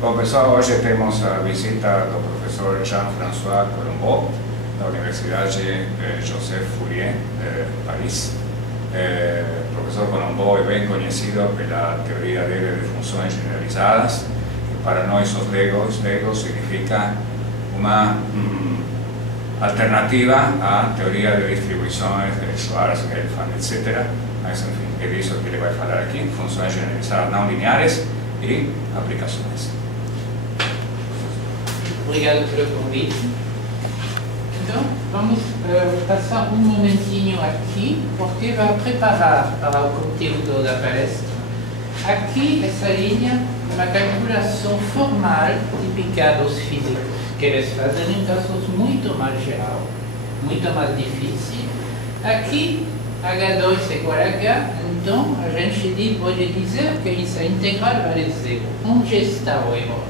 Bom, pessoal, hoje temos a visita do professor Jean-François Colombot, da Universidade Joseph Fourier, de Paris. O professor Colombot é bem conhecido pela teoria dele de funções generalizadas, que para nós, os leigos, significa uma alternativa à teoria de distribuições de Schwarz, Gelfand, etc. Mas, enfim, é disso que ele vai falar aqui: funções generalizadas não lineares e aplicações. Obrigado pelo convite. Então, vamos passar um momentinho aqui, porque vai preparar para o conteúdo da palestra. Aqui, essa linha é uma calculação formal típica dos físicos, que eles fazem em casos muito mais geral, muito mais difícil. Aqui, H2 igual a H, então a gente pode dizer que essa integral vale zero. Onde está o erro?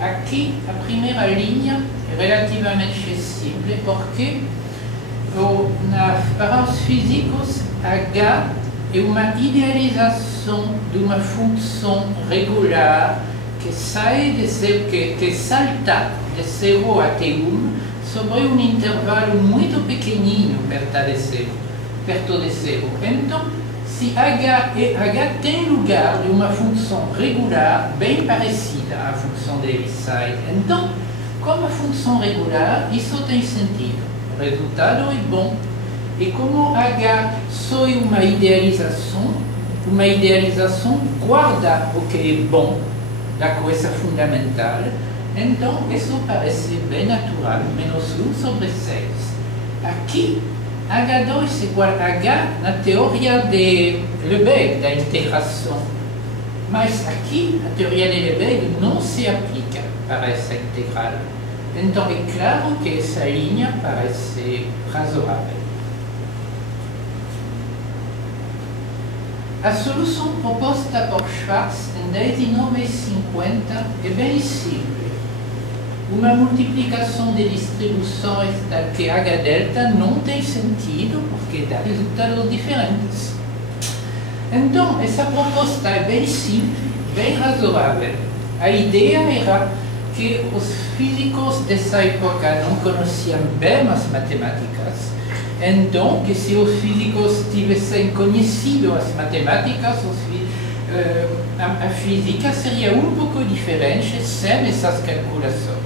Aqui, a primeira linha é relativamente simples, porque para os físicos, H é uma idealização de uma função regular que salta de 0 até 1 sobre um intervalo muito pequenino perto de zero. Então, se H tem lugar de uma função regular bem parecida à função de Heaviside, então, como a função regular, isso tem sentido. O resultado é bom. E como H só é uma idealização guarda o que é bom da coisa fundamental, então isso parece bem natural, menos 1 sobre 6. Aqui, H2 igual a H na teoria de Lebesgue, da integração. Mas aqui, a teoria de Lebesgue não se aplica para essa integral. Então é claro que essa linha parece razoável. A solução proposta por Schwarz em 1950 é bem simples. Uma multiplicação de distribuições tal que H delta não tem sentido, porque dá resultados diferentes. Então, essa proposta é bem simples, bem razoável. A ideia era que os físicos dessa época não conheciam bem as matemáticas, então, que se os físicos tivessem conhecido as matemáticas, a física seria um pouco diferente sem essas calculações.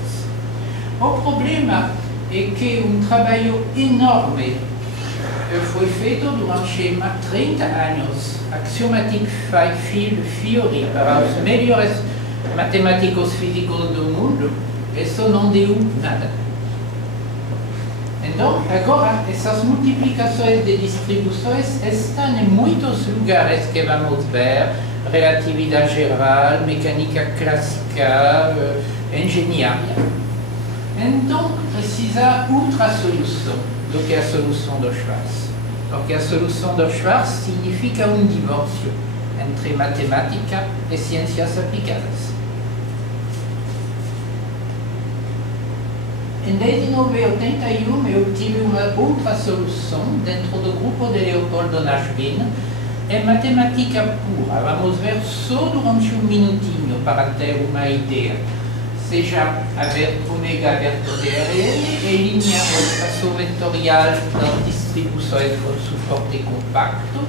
O problema é que um trabalho enorme foi feito durante 30 anos, Axiomatic Field Theory, para os melhores matemáticos físicos do mundo, isso não deu nada. Então, agora, essas multiplicações de distribuições estão em muitos lugares que vamos ver: relatividade geral, mecânica clássica, engenharia. Então, precisa outra solução do que a solução do Schwarz. Porque a solução do Schwarz significa um divórcio entre matemática e ciências aplicadas. Em 1981, eu tive uma outra solução dentro do grupo de Leopoldo Nashvin, em matemática pura. Vamos ver só durante um minutinho para ter uma ideia. Seja ômega aberto de Rn e linha ou espaço vetorial das distribuições com suporte compacto.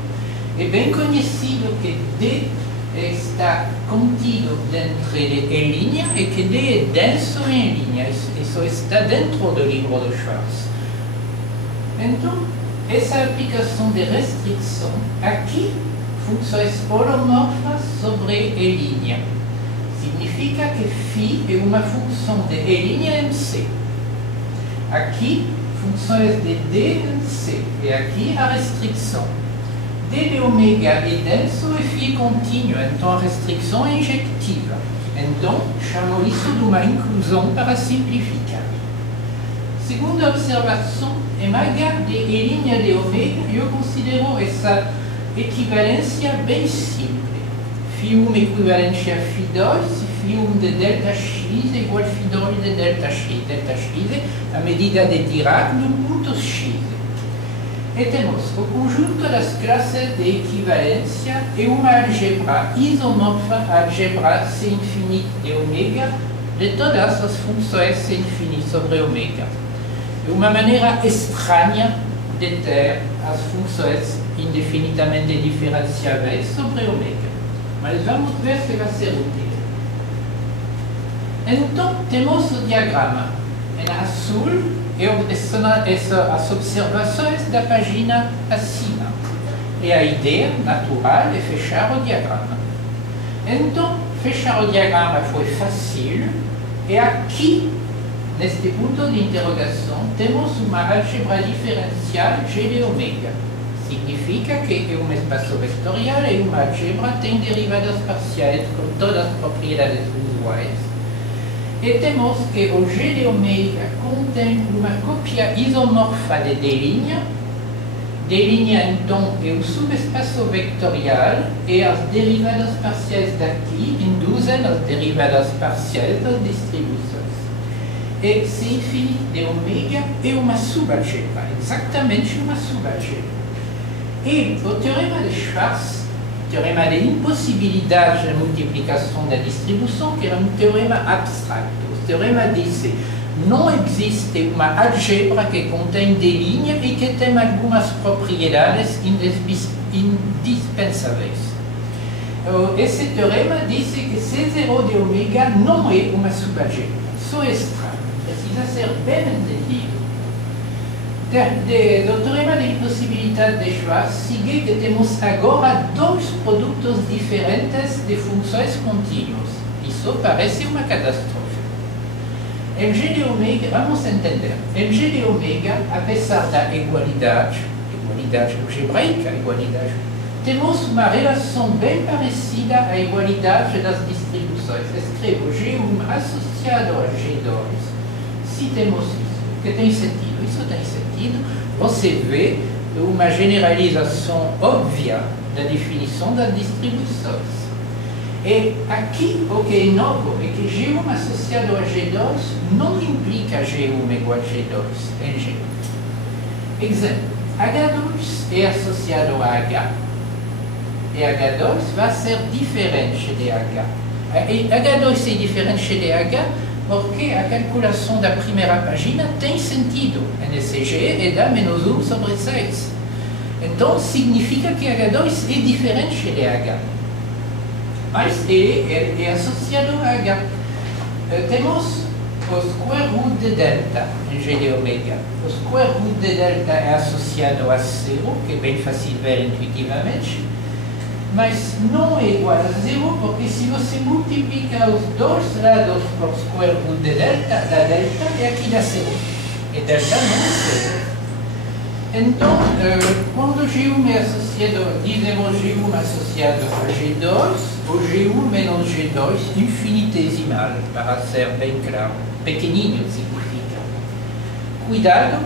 É bem conhecido que D está contido dentro de E' e que D é denso em linha. Isso está dentro do livro do Schwarz. Então, essa aplicação de restrição, aqui, funções holomorfas sobre E'. Significa que φ é uma função de E' em C. Aqui, funções de D em C. E aqui a restrição. D de ômega é denso e φ é contínuo, então a restrição é injectiva. Então, chamo isso de uma inclusão para simplificar. Segunda observação, em H de E' de ômega, eu considero essa equivalência bem simples. Φ1 equivalente a φ2, e φ1 de delta x é igual a φ2 de delta x. Delta x é a medida de Dirac no ponto x. E temos o conjunto das classes de equivalência e uma álgebra isomorfa, a álgebra C infinito de ômega, de todas as funções C infinito sobre ômega. É uma maneira estranha de ter as funções indefinidamente diferenciáveis sobre ômega. Mas vamos ver se vai ser útil. Então, temos o diagrama. Em azul, são as observações da página acima. E a ideia natural é fechar o diagrama. Então, fechar o diagrama foi fácil. E aqui, neste ponto de interrogação, temos uma álgebra diferencial G de ômega. Significa que é um espaço vetorial e uma álgebra tem derivadas parciais com todas as propriedades usuais. E temos que o G de ômega contém uma cópia isomorfa de D'. D' então é o subespaço vetorial e as derivadas parciais daqui induzem as derivadas parciais das distribuições. E C infinito de ômega é uma subalgebra, exatamente uma subalgebra. E o teorema de Schwarz, teorema de impossibilidade de multiplicação da distribuição, que era um teorema abstrato. O teorema disse: não existe uma álgebra que contém D' e que tem algumas propriedades indispensáveis. Esse teorema disse que C0 de ômega não é uma subalgebra. Isso é estranho, precisa ser bem entendido. Do teorema de impossibilidade de Schwarz, sigue que temos agora dois produtos diferentes de funções contínuas. Isso parece uma catástrofe. Em G de ômega, vamos entender, em G de ômega, apesar da igualdade algebraica, temos uma relação bem parecida à igualdade das distribuições. Escrevo G1 associado a G2. Se temos isso, que tem sentido, isso tem sentido, você vê uma generalização óbvia da definição das distribuições. E aqui o que é novo é que G1 associado a G2 não implica G1 igual a G2 em G. Exemplo, H2 é associado a H. E H2 vai ser diferente de H. E H2 é diferente de H porque a calculação da primeira página tem sentido. NSG é dá menos 1 sobre 6. Então, significa que H2 é diferente de H. Mas ele é associado a H. Temos o square root de delta em G de ômega. O square root de delta é associado a 0, que é bem fácil ver intuitivamente, mas não é igual a 0, porque se você multiplica os dois lados por square root de delta, da delta é aqui dá 0. E delta não é 0. Então, quando G1 é associado, dizemos G1 associado a G2, o G1 menos G2 infinitesimal, para ser bem claro. Pequenino significa. Cuidado,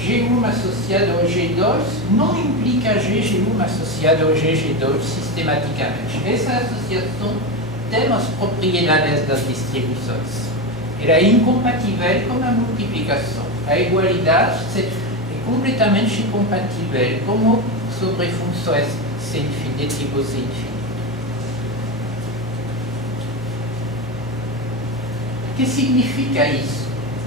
G1 associado a G2 não implica G1 associado a G2 sistematicamente. Essa associação tem as propriedades das distribuições. Ela é incompatível com a multiplicação. A igualdade é completamente compatível, como sobre funções de tipo C infinito. O que significa isso?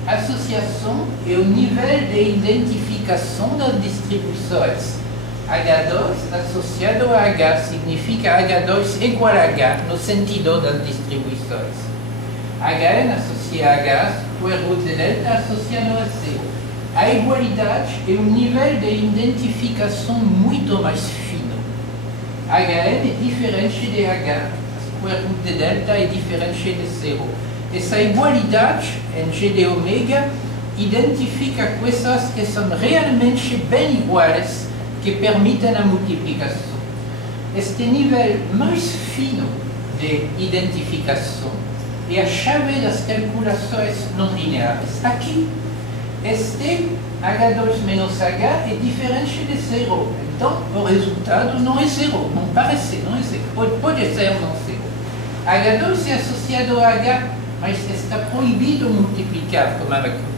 Associação é o nível de identificação das distribuições. H2 associado a H significa H2 igual a H no sentido das distribuições. Hn associado a H, square root de delta associado a 0. A igualdade é um nível de identificação muito mais fino. Hn é diferente de H, square root de delta é diferente de 0. Essa igualdade em G de ômega identifica coisas que são realmente bem iguais, que permitem a multiplicação. Este nível mais fino de identificação é a chave das calculações não lineares. Aqui, este H2 menos H é diferente de 0. Então, o resultado não é 0, não parece, não é 0. Pode ser não 0. H2 é associado a H, mas está proibido multiplicar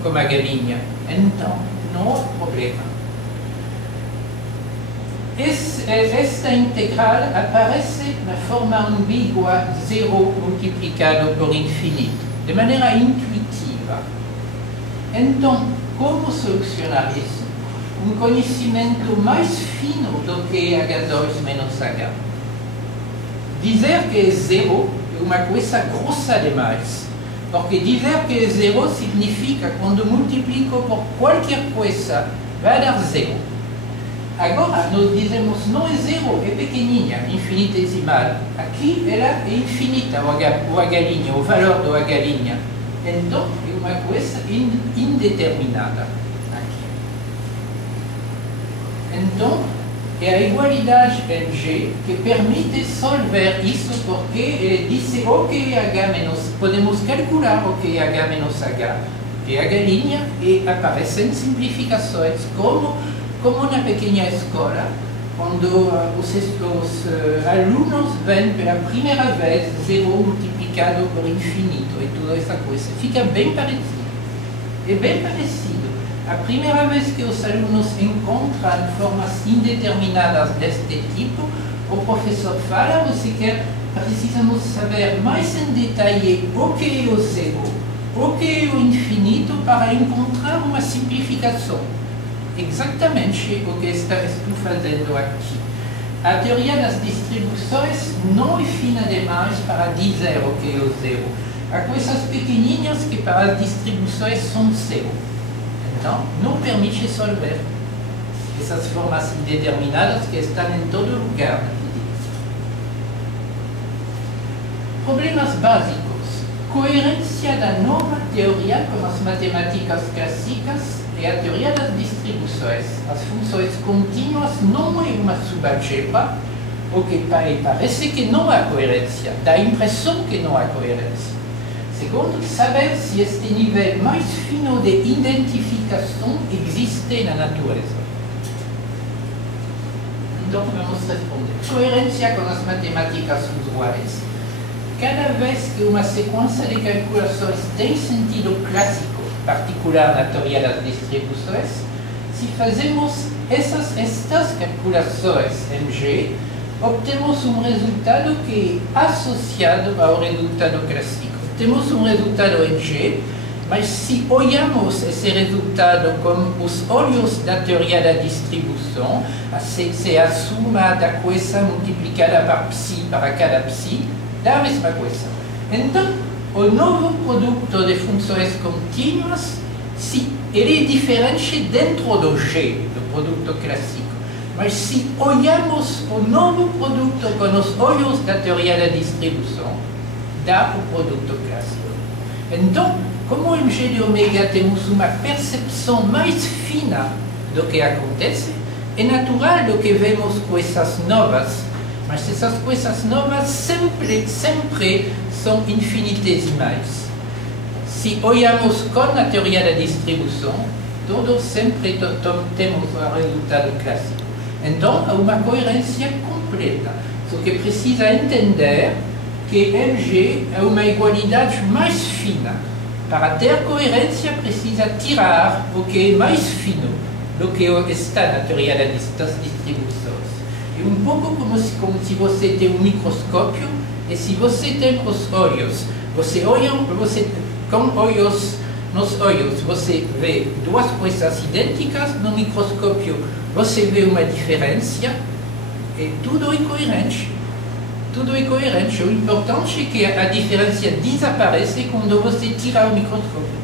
como a galinha. Então, não há problema. esta integral aparece na forma ambigua 0 multiplicado por infinito, de maneira intuitiva. Então, como solucionar isso? Um conhecimento mais fino do que H2 menos H. Dizer que é zero é uma coisa grossa demais, porque dizer que é zero significa que quando multiplico por qualquer coisa, vai dar zero. Agora, nós dizemos, não é zero, é pequenininha, infinitesimal. Aqui ela é infinita, o H', o valor do H'. Então, é uma coisa indeterminada. Aqui. Então, é a igualdade em G que permite solver isso, porque ele disse o que é H menos, podemos calcular o que é H menos H, e H' e aparecem simplificações, como na pequena escola, quando os alunos veem pela primeira vez zero multiplicado por infinito e toda essa coisa. Fica bem parecido. É bem parecido. A primeira vez que os alunos encontram formas indeterminadas deste tipo, o professor fala, precisamos saber mais em detalhe o que é o zero, o que é o infinito, para encontrar uma simplificação. Exatamente o que estou fazendo aqui. A teoria das distribuições não é fina demais para dizer o que é o zero. Há coisas pequenininhas que para as distribuições são zero. Então, não permite solver essas formas indeterminadas que estão em todo lugar. Problemas básicos. Coerência da nova teoria com as matemáticas clássicas e a teoria das distribuições. As funções contínuas não é uma subalgebra, o que parece que não há coerência, dá a impressão que não há coerência. Segundo, saber se este nível mais fino de identificação existe na natureza. Então, vamos responder. Coerência com as matemáticas usuais. Cada vez que uma sequência de calculações tem sentido clássico, particular na teoria das distribuições, se fazemos estas calculações em G, obtemos um resultado que é associado ao resultado clássico. Temos um resultado em G, mas se olhamos esse resultado com os olhos da teoria da distribuição, se é a suma da coisa multiplicada por psi para cada psi, dá a mesma coisa. Então, o novo produto de funções contínuas, ele é diferente dentro do G, do produto clássico. Mas se olhamos o novo produto com os olhos da teoria da distribuição, dá o produto clássico. Então, como em G de ômega temos uma percepção mais fina do que acontece, é natural do que vemos coisas novas, mas essas coisas novas sempre são infinitesimais. Se olhamos com a teoria da distribuição, todos sempre temos o resultado clássico. Então, há uma coerência completa. Só que precisa entender que em G é uma igualdade mais fina. Para ter coerência, precisa tirar o que é mais fino do que está na teoria das distribuições. É um pouco como se você tem um microscópio e se você tem os olhos, com olhos, nos olhos você vê duas coisas idênticas, no microscópio você vê uma diferença e tudo é coerente. Tudo é coerente. O importante é que a diferença desaparece quando você tira o microscópio.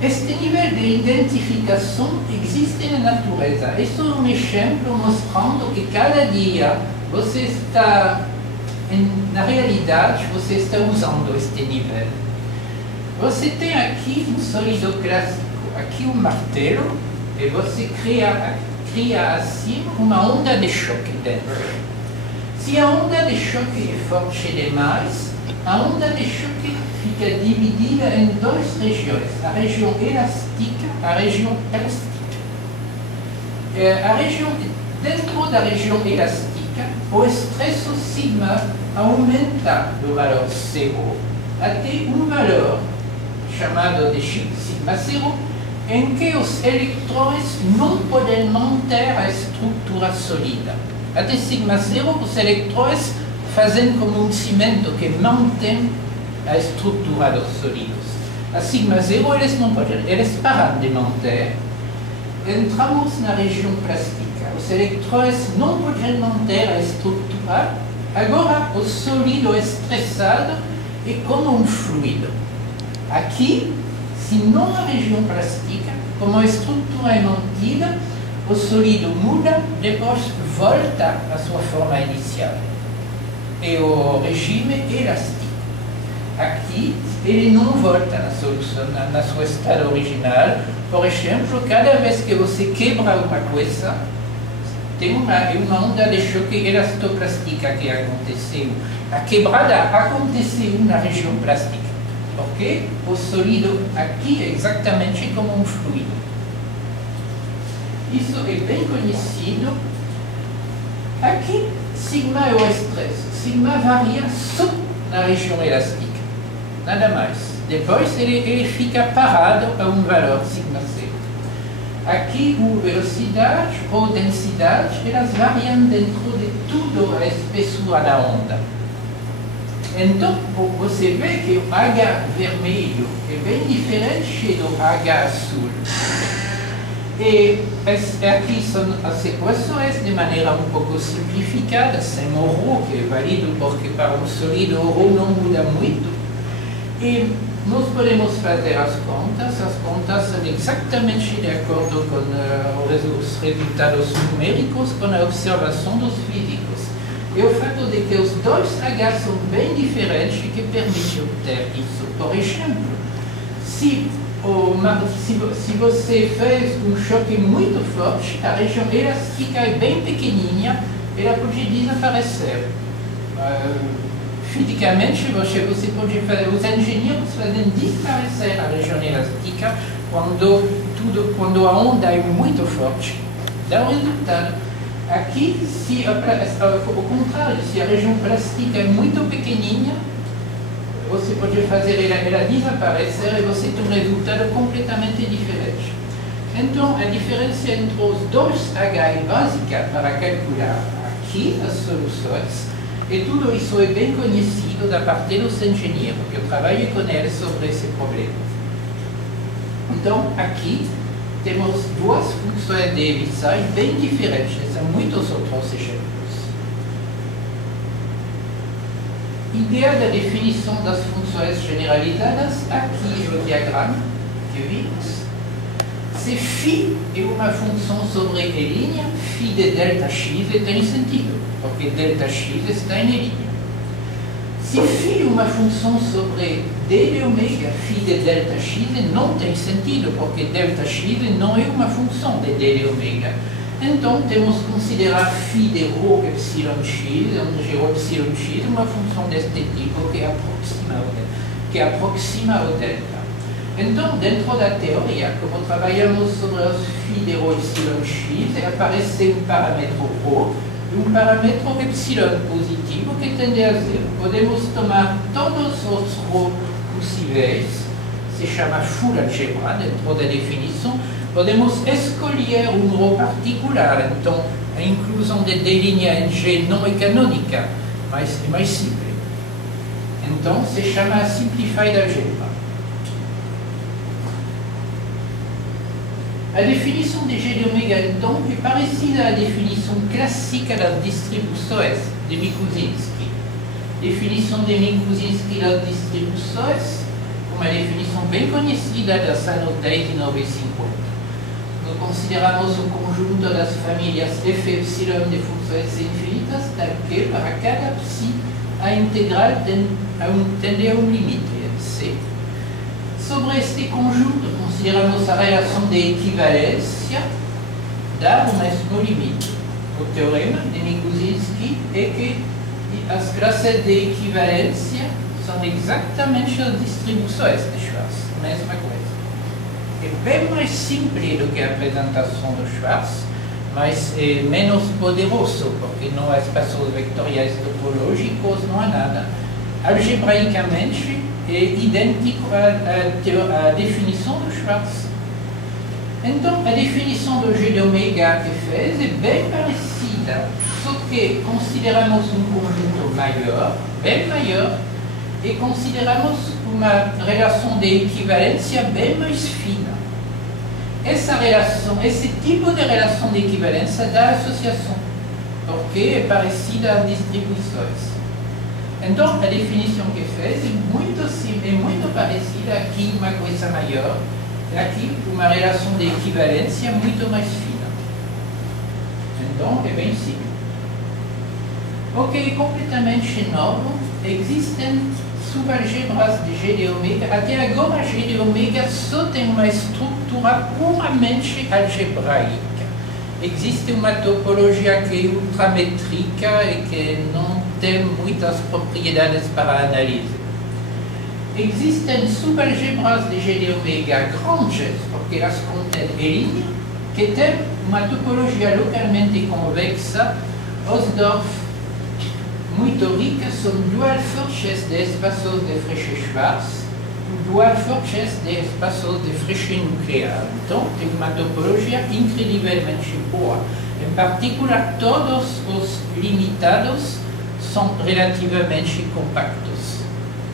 Este nível de identificação existe na natureza. Isso é um exemplo mostrando que cada dia você está, na realidade, você está usando este nível. Você tem aqui um sólido clássico, aqui um martelo, e você cria assim uma onda de choque dentro. Se a onda de choque é forte demais, a onda de choque fica dividida em duas regiões, a região elástica e a região elástica. Dentro da região elástica, o estresso sigma aumenta do valor zero até um valor chamado de sigma zero, em que os eletrões não podem manter a estrutura sólida. Até sigma zero, os eletrões fazem como um cimento que mantém a estrutura dos sólidos. A sigma zero, eles não podem, eles param de manter. Entramos na região plástica. Os eletrões não podem manter a estrutura. Agora, o sólido estressado é como um fluido. Aqui, se não na região plástica, como a estrutura é mantida, o sólido muda, depois volta à sua forma inicial. É o regime elástico. Aqui, ele não volta na solução, na seu estado original. Por exemplo, cada vez que você quebra uma coisa, tem uma onda de choque elastoplástica que aconteceu. A quebrada aconteceu na região plástica. Porque o sólido aqui é exatamente como um fluido. Isso é bem conhecido. Aqui, sigma é o estresse. Sigma varia só na região elástica. Nada mais. Depois ele fica parado a um valor sigma zero. Aqui, a velocidade ou densidade, elas variam dentro de tudo a espessura da onda. Então, você vê que o H vermelho é bem diferente do H azul. E aqui são as equações de maneira um pouco simplificada, sem o ρ, que é válido porque para um sólido o ρ não muda muito. E nós podemos fazer as contas são exatamente de acordo com os resultados numéricos, com a observação dos físicos. E o fato de que os dois H são bem diferentes que permite obter isso. Por exemplo, se você fez um choque muito forte, a região elástica é bem pequenininha, ela pode desaparecer. Fisicamente, você pode fazer, os engenheiros fazem desaparecer a região elástica quando a onda é muito forte. Dá um resultado. Aqui, ao contrário, se a região plástica é muito pequenininha, você pode fazer ela desaparecer e você tem um resultado completamente diferente. Então, a diferença entre os dois H é básica para calcular aqui as soluções, e tudo isso é bem conhecido da parte dos engenheiros, que eu trabalho com eles sobre esse problema. Então, aqui, temos duas funções de Heaviside bem diferentes, há muitos outros exemplos. Ideia da definição das funções generalizadas, aqui é o diagrama que vimos. Se φ é uma função sobre E', φ de delta x tem sentido, porque delta x está em E'. Se φ é uma função sobre d de ômega, φ de delta x não tem sentido, porque delta x não é uma função de d de ômega. Então, temos que considerar φ de ρ epsilon x, onde epsilon x é uma função deste tipo que aproxima o delta. Então, dentro da teoria, como trabalhamos sobre os φ de ρ epsilon x, aparece um parâmetro ρ, um parâmetro epsilon positivo que tende a zero. Podemos tomar todos os ρ possíveis, se chama full algebra dentro da definição. Podemos escolher um ρ particular, então a inclusão de D' em G não é canônica, mas é mais simples. Então se chama simplified algebra. A definição de G de ômega, então, é parecida à definição clássica das distribuições de Mikuzinski. Definição de Mikuzinski das distribuições, uma definição bem conhecida dos anos 10 e 950. Nós consideramos o conjunto das famílias f epsilon de funções infinitas, tal que, para cada psi, a integral tende a um limite, C. Sobre este conjunto, consideramos a relação de equivalência, dá o mesmo limite. O teorema de Mikuzinski é que as classes de equivalência são exatamente as distribuições de Schwarz, a mesma coisa. É bem mais simples do que a apresentação do Schwarz, mas é menos poderoso, porque não há espaços vetoriais topológicos, não há nada. Algebraicamente, é idêntico à definição do Schwarz. Então, a definição do G de ômega que fez é bem parecida, só que consideramos um conjunto maior, bem maior, e consideramos uma relação de equivalência bem mais fina. Essa relação, esse tipo de relação de equivalência dá associação, porque é parecida às distribuições. Então, a definição que fez é muito parecida aqui, uma coisa maior, e aqui uma relação de equivalência muito mais fina. Então, é bem simples. O que é completamente novo, existem subalgebras de G de ômega. Até agora, G de ômega só tem uma estrutura puramente algebraica. Existe uma topologia que é ultramétrica e que não tem muitas propriedades para análise. Existem subalgebras de G de ômega grandes, porque elas contêm L, que têm uma topologia localmente convexa. Hausdorff muito ricas são dual-Forches de espaços de Frege-Schwarz, dual-Forches de espaços de Frege nuclear. Então, tem uma topologia incrivelmente boa. Em particular, todos os limitados são relativamente compactos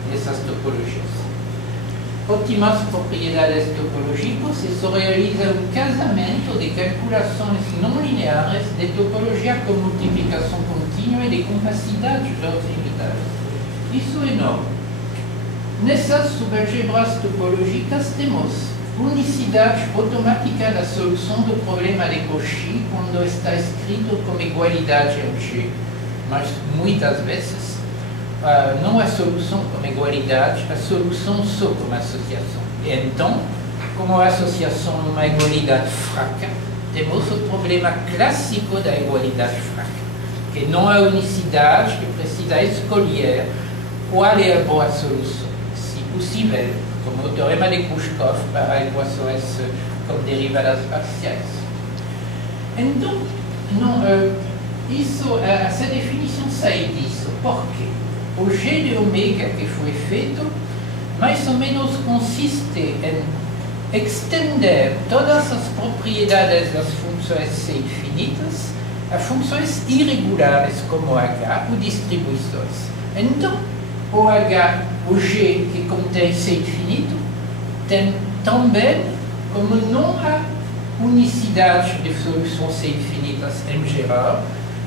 nessas topologias. Ótimas propriedades topológicas, isso realiza um casamento de calculações não lineares de topologia com multiplicação contínua e de compacidade limitadas. Isso é novo. Nessas subalgebras topológicas temos unicidade automática da solução do problema de Cauchy quando está escrito como igualdade em G, mas muitas vezes não a solução como igualdade, a solução só como associação. E então, como a associação é uma igualdade fraca, temos o problema clássico da igualdade fraca, que não há unicidade, que precisa escolher qual é a boa solução, se possível, como o teorema de Krushkov para equações com derivadas parciais. Então, essa definição sai disso. Por quê? O G de ômega que foi feito, mais ou menos consiste em estender todas as propriedades das funções C infinitas a funções irregulares como H ou distribuições. Então, o G que contém C infinito tem também, como não há unicidade de soluções C infinitas em geral,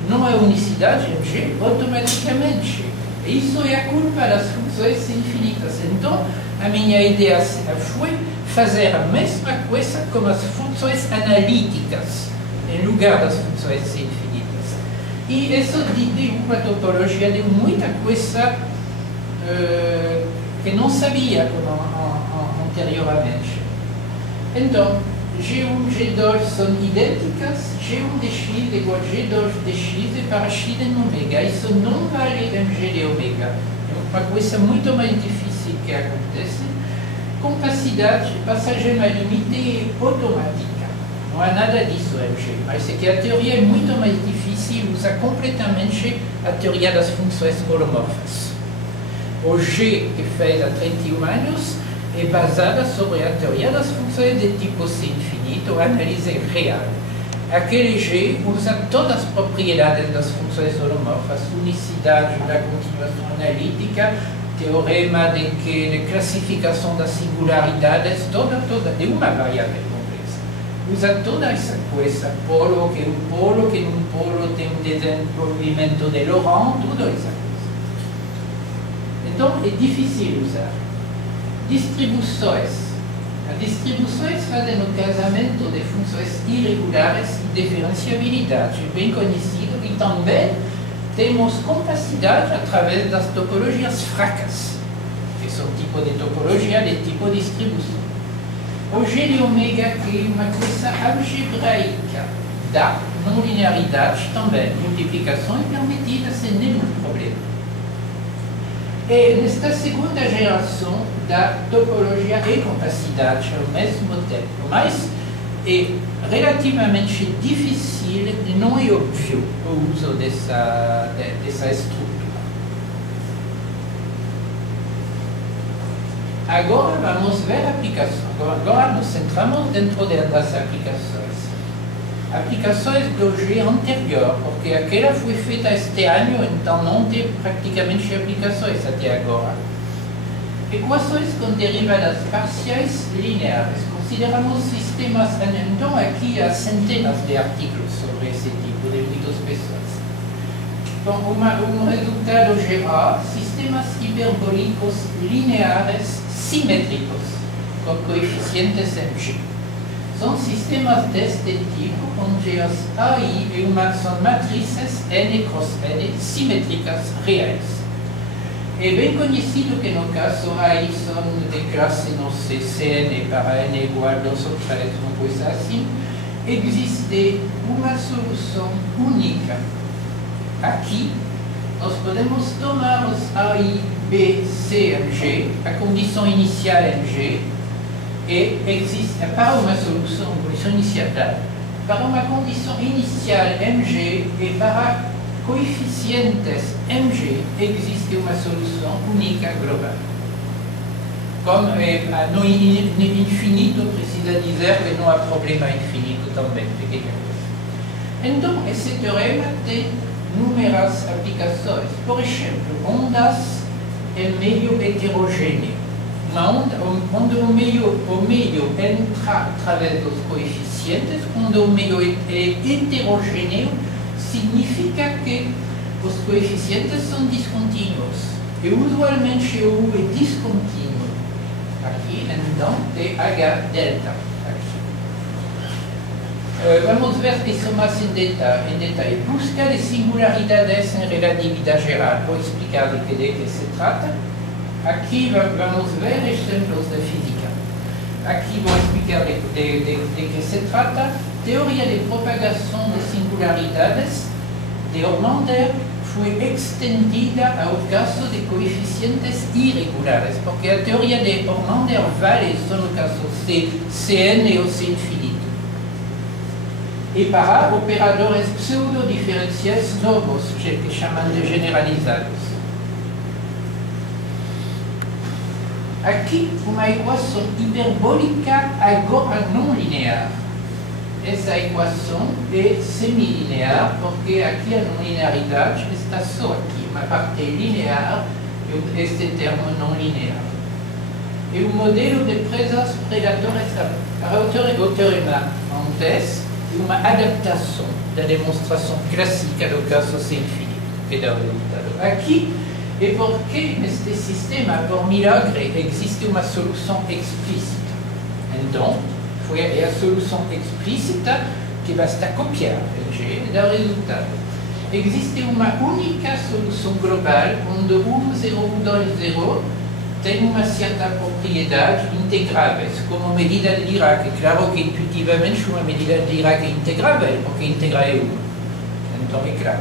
não há unicidade em G automaticamente. Isso é a culpa das funções infinitas. Então, a minha ideia foi fazer a mesma coisa com as funções analíticas, em lugar das funções infinitas. E isso deu uma topologia de muita coisa que não sabia anteriormente. Então, G1 e G2 são idênticas, G1 de x igual a G2 de x e para x em ômega. Isso não vale em G de ômega. É uma coisa muito mais difícil que acontece. Compacidade, passagem a limite automática. Não há nada disso em G, mas é que a teoria é muito mais difícil, usa completamente a teoria das funções holomorfas. O G que fez há 31 anos é basada sobre a teoria das funções de tipo C infinito, análise real. Aquele G usa todas as propriedades das funções holomorfas, unicidade da continuação analítica, teorema de classificação das singularidades, toda, de uma variável complexa. Usa toda essa coisa, polo, que um polo tem um desenvolvimento de Laurent, tudo essa coisa. Então, é difícil usar. Distribuições. As distribuições fazem o casamento de funções irregulares e diferenciabilidade, bem conhecido, e também temos compacidade através das topologias fracas, que são tipo de topologia de tipo distribuição. O G de ômega, que é uma coisa algebraica, dá não linearidade também, multiplicações permitidas sem nenhum problema. E nesta segunda geração da topologia e compacidade ao mesmo tempo, mas é relativamente difícil e não é óbvio o uso dessa estrutura. Agora vamos ver aplicações. Agora nos centramos dentro das aplicações. Aplicações do G anterior, porque aquela foi feita este ano, então não tem praticamente aplicações até agora. Equações com derivadas parciais lineares. Consideramos sistemas, então aqui há centenas de artigos sobre esse tipo de muitas pessoas. Bom, resultado geral, sistemas hiperbólicos lineares simétricos, com coeficientes mg. São sistemas deste tipo, onde as AI são matrizes n cross n simétricas reais. É bem conhecido que no caso AI são de classe, não sei, Cn para n igual a 2 ou 3, uma coisa assim, existe uma solução única. Aqui, nós podemos tomar os AI, B, C, Mg, a condição inicial Mg, e existe, para uma solução, condição inicial, para uma condição inicial Mg e para coeficientes Mg, existe uma solução única global. Como no infinito, precisa dizer que não há problema infinito também, pequena coisa. Então, esse teorema tem inúmeras aplicações. Por exemplo, ondas em meio heterogêneo. Uma onda onde o meio entra através dos coeficientes, quando o meio é heterogêneo, significa que os coeficientes são descontínuos. E usualmente o U é descontínuo. Aqui, então, TH delta. Vamos ver isso mais em detalhe. Busca de singularidades em relatividade geral. Vou explicar de que se trata. Aqui vamos ver exemplos de física. Aqui vou explicar de que se trata. Teoria de propagação de singularidades de Hörmander foi extendida ao caso de coeficientes irregulares, porque a teoria de Hörmander vale só no caso Cn ou C infinito. E para operadores pseudo-diferenciais novos, que chamam de generalizados. Aqui, uma equação hiperbólica agora não linear. Essa equação é semilinear, porque aqui a não linearidade está só aqui, uma parte linear e este termo não linear. E o modelo de presas predatórias, o teorema Montes, é uma adaptação da demonstração clássica do caso C infinito, que dá o resultado. Aqui é porque neste sistema, por milagre, existe uma solução explícita. Então, é a solução explícita que basta copiar G e dar o resultado. Existe uma única solução global, onde U, 0, U, 2, 0 tem uma certa propriedade integráveis, como medida de Dirac. É claro que intuitivamente uma medida de Dirac é integrável, porque integral é 1. Então é claro.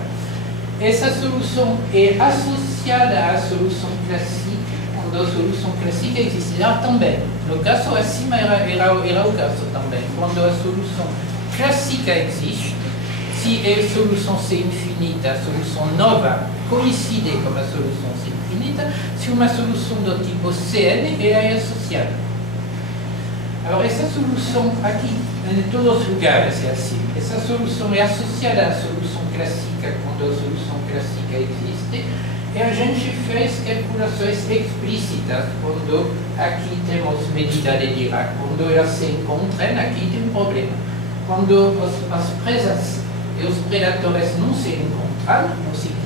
Essa solução é associada à solução clássica, quando a solução clássica existirá também. No caso acima era o caso também. Quando a solução clássica existe, se a solução C infinita, a solução nova, coincide com a solução C infinita, se uma solução do tipo Cn é associada. Agora, essa solução aqui, em todos os lugares é assim. Essa solução é associada à solução clássica quando a solução clássica existe. E a gente fez calculações explícitas quando aqui temos medida de Dirac. Quando elas se encontram, aqui tem um problema. Quando as presas e os predatores não se encontram,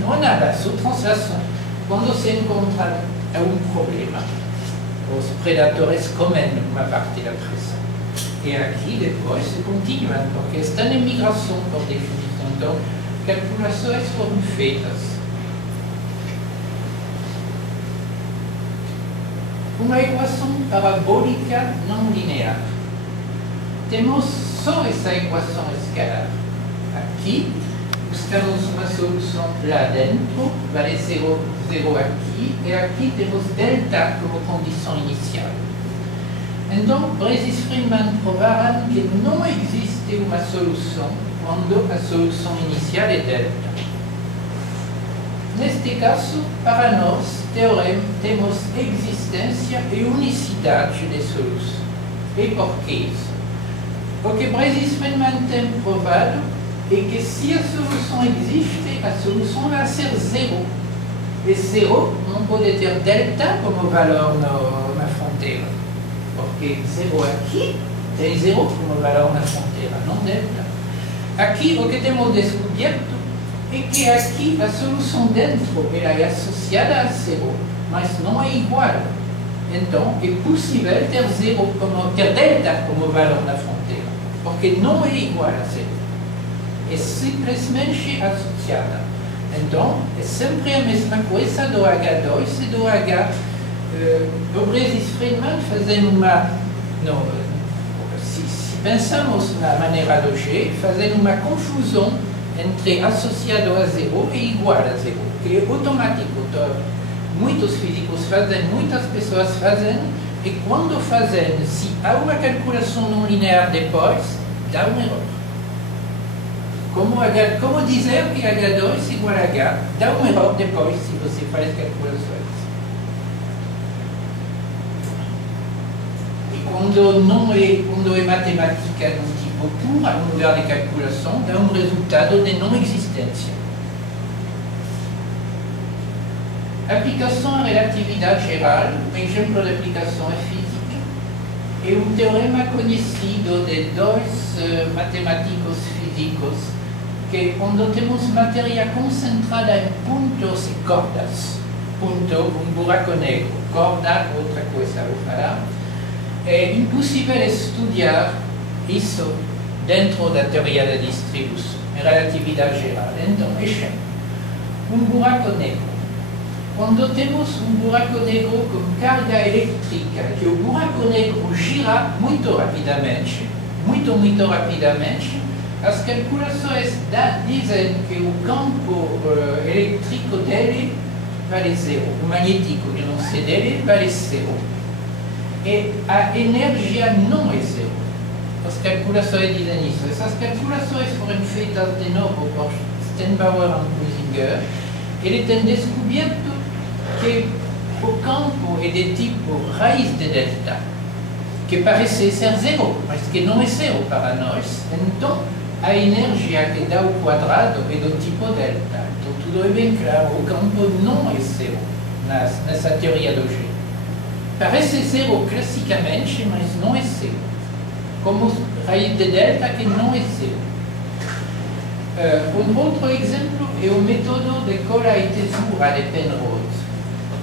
não há nada, só translação. Quando se encontram, há um problema. Os predatores comem uma parte da presa. E aqui depois se continuam, porque estão em migração por definição. Então, calculações foram feitas. Uma equação parabólica não linear. Temos só essa equação escalar. Aqui, buscamos uma solução lá dentro, vale 0, 0 aqui, e aqui temos delta como condição inicial. Então, Breese e Friedman provaram que não existe uma solução quando a solução inicial é delta. neste caso, para nós, temos existência e unicidade de solução. E por que isso? Porque precisamente provado é que se a solução existe, a solução vai ser zero. E zero não pode ter delta como valor na fronteira. Porque zero aqui tem zero como valor na fronteira, não delta. Aqui o que temos descoberto é que aqui a solução dentro ela é associada a zero, mas não é igual. Então é possível ter zero ter delta como valor na fronteira, porque não é igual a zero. É simplesmente associada. Então é sempre a mesma coisa do H2 e do H. O Bressis-Friedman fazendo uma. Não, se pensamos na maneira do G, fazendo uma confusão entre associado a zero e igual a zero, que é automático. Muitos físicos fazem, muitas pessoas fazem, e quando fazem, se há uma calculação não linear depois, dá um erro. Como dizer que H2 igual a H, dá um erro depois se você faz calculações. E quando é matemática num tipo puro, no lugar de calculação, dá um resultado de não existência. Aplicação à relatividade geral, um exemplo de aplicação é física, é um teorema conhecido de dois matemáticos físicos que quando temos matéria concentrada em pontos e cordas, ponto, um buraco negro, corda, outra coisa, vou falar, é impossível estudar isso dentro da teoria da distribuição, em relatividade geral. Então, exemplo, um buraco negro. Quando temos um buraco negro com carga elétrica, que o buraco negro gira muito rapidamente, muito rapidamente, as calculações dizem que o campo elétrico dele vale zero, o magnético, eu não sei dele, vale zero. E a energia não é zero. As calculações dizem isso. Essas calculações foram feitas de novo por Steinbauer e Punzinger. Ele tem descoberto que o campo é de tipo raiz de delta, que parece ser zero, mas que não é zero para nós. Então, a energia que dá o quadrado é do tipo delta. Então, tudo é bem claro, o campo não é zero nessa teoria do G. Parece zero classicamente, mas não é zero. Como raiz de delta que não é zero. Um outro exemplo é o método de cola e tesura de Penrose.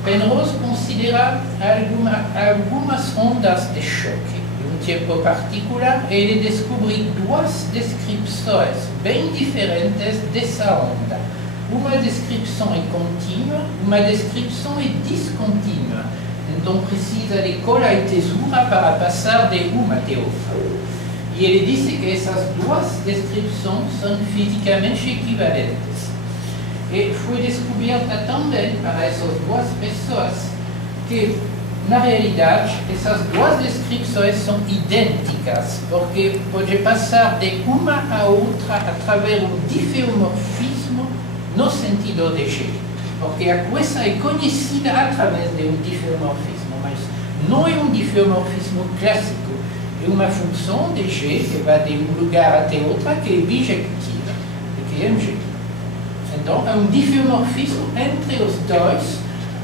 Penrose considera algumas ondas de choque de um tipo particular e ele descobriu duas descrições bem diferentes dessa onda. Uma descrição é contínua, uma descrição é descontínua. Então precisa de cola e tesura para passar de uma até outra. E ele disse que essas duas descrições são fisicamente equivalentes. E foi descoberta também para essas duas pessoas que, na realidade, essas duas descrições são idênticas, porque pode passar de uma a outra através do diffeomorfismo no sentido de G. Porque a coisa é conhecida através de um diffeomorfismo, mas não é um diffeomorfismo clássico. É uma função de G que vai de um lugar até outro que é bijectiva, que é G. Então, é um diffeomorfismo entre os dois,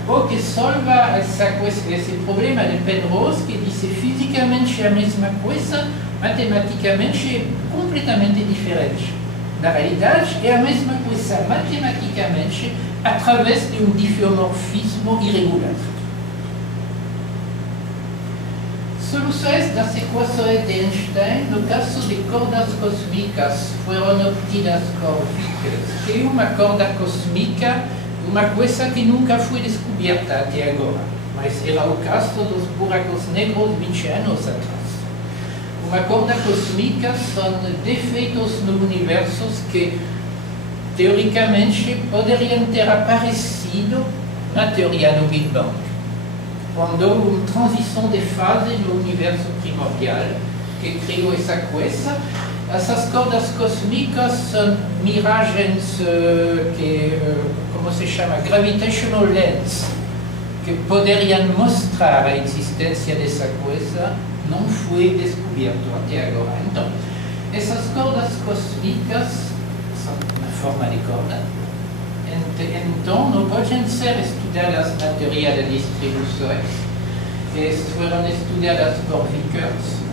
o que solva esse problema de Penrose, que diz fisicamente a mesma coisa, matematicamente é completamente diferente. Na realidade, é a mesma coisa matematicamente através de um diffeomorfismo irregular. Soluções das equações de Einstein, no caso de cordas cósmicas, foram obtidas por Vickers, que é uma corda cósmica, uma coisa que nunca foi descoberta até agora, mas era o caso dos buracos negros 20 anos atrás. Uma corda cósmica são defeitos no universo que, teoricamente, poderiam ter aparecido na teoria do Big Bang. Quando uma transição de fase no universo primordial, que criou essa coisa, essas cordas cósmicas são miragens que, como se chama gravitational lens, que poderiam mostrar a existência dessa coisa, não foi descoberto até agora. Então, essas cordas cósmicas são na forma de corda, então não podem ser estudadas na teoria de distribuições, e foram estudadas por Vickers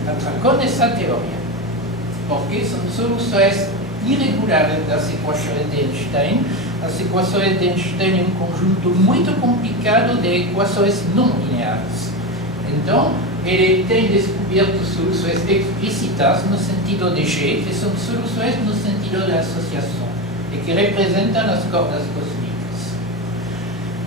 com essa teoria, porque são soluções irregulares das equações de Einstein. As equações de Einstein é um conjunto muito complicado de equações não lineares. Então, ele tem descoberto soluções explícitas no sentido de G, que são soluções no sentido de associação, e que representam as cordas cósmicas.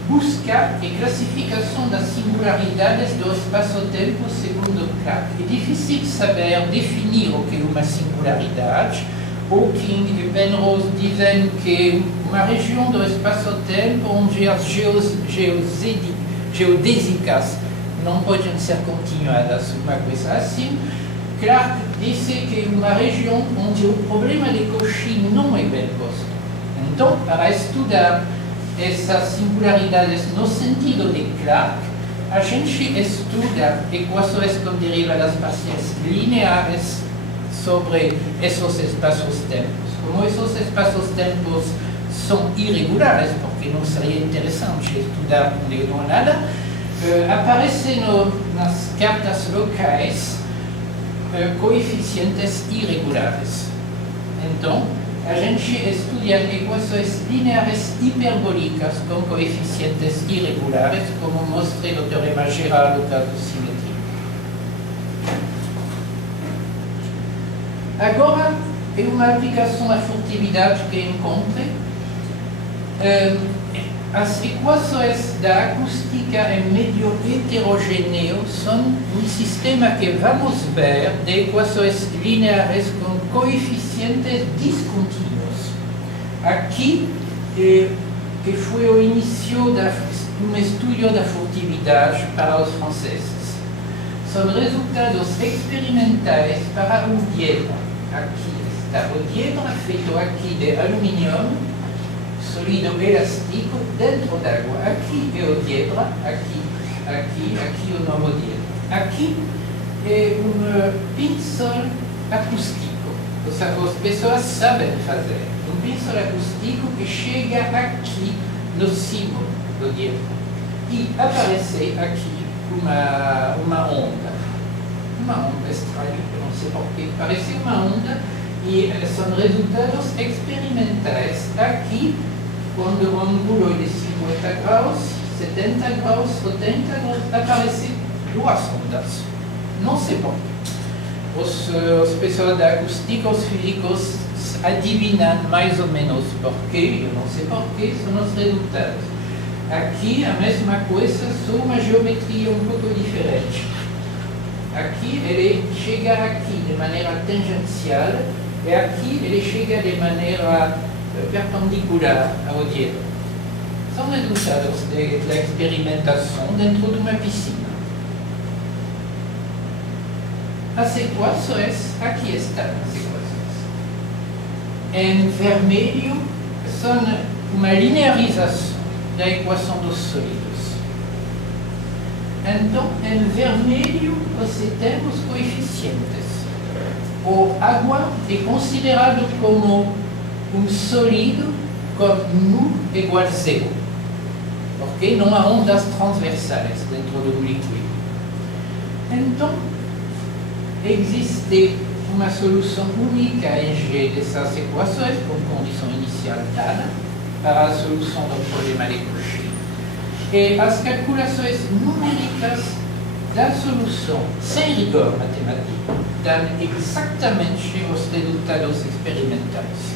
Busca e classificação das singularidades do espaço-tempo segundo Clarke. É difícil saber definir o que é uma singularidade. Hawking e Penrose dizem que uma região do espaço-tempo onde as geodésicas não podem ser continuadas, uma coisa assim. Clarke disse que uma região onde o problema de Cauchy não é bem posto. Então, para estudar essas singularidades no sentido de Clarke, a gente estuda equações com derivadas parciais lineares sobre esses espaços-tempos. Como esses espaços-tempos são irregulares, porque não seria interessante estudar um diagonal, aparecem nas cartas locais coeficientes irregulares. Então, a gente estuda equações lineares hiperbólicas com coeficientes irregulares, como mostrei no teorema geral do caso simétrico. Agora, é uma aplicação à furtividade que encontrei. As equações da acústica em meio heterogêneo são um sistema que vamos ver de equações lineares com coeficientes descontínuos. Aqui, que foi o início de um estudo da furtividade para os franceses. São resultados experimentais para o diedro. Aqui está o diedro feito aqui de alumínio, sólido elástico dentro d'água. Aqui é o diedro, aqui o novo diedro. Aqui é pincel acústico. As pessoas sabem fazer. Um pincel acústico que chega aqui no cimo do diedro. E aparece aqui uma onda. Uma onda estranha, eu não sei porquê. Parece uma onda e são resultados experimentais. Aqui, quando o ângulo é de 50 graus, 70 graus, 80 graus, aparecem duas ondas. Não sei porquê. Os pessoas da acústica, os físicos, adivinam mais ou menos porquê, eu não sei porquê, são os resultados. Aqui a mesma coisa, só uma geometria um pouco diferente. Aqui ele chega aqui de maneira tangencial e aqui ele chega de maneira perpendicular ao diedro. São resultados da experimentação dentro de uma piscina. As equações, aqui estão as equações. Em vermelho são uma linearização da equação dos sólidos. Então, em vermelho, você tem os coeficientes. O água é considerado como um sólido com nu igual a zero, porque não há ondas transversais dentro do líquido. Então, existe uma solução única em G dessas equações, com condição inicial dada, para a solução do problema de Cauchy. E as calculações numéricas da solução, sem rigor matemático, dão exatamente os resultados experimentais.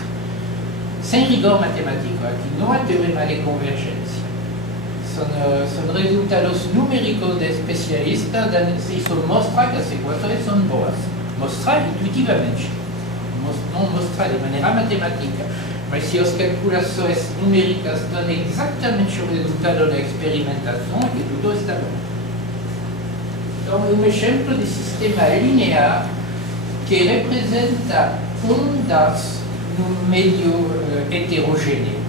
Sem rigor matemático, aqui não há teorema de convergência. São resultados numéricos de especialistas, isso mostra que as equações são boas. Mostrar intuitivamente, não mostrar de maneira matemática. Mas se as calculações numéricas dão exatamente o resultado da experimentação, é que tudo está bom. Então, é um exemplo de sistema linear que representa ondas no meio heterogêneo.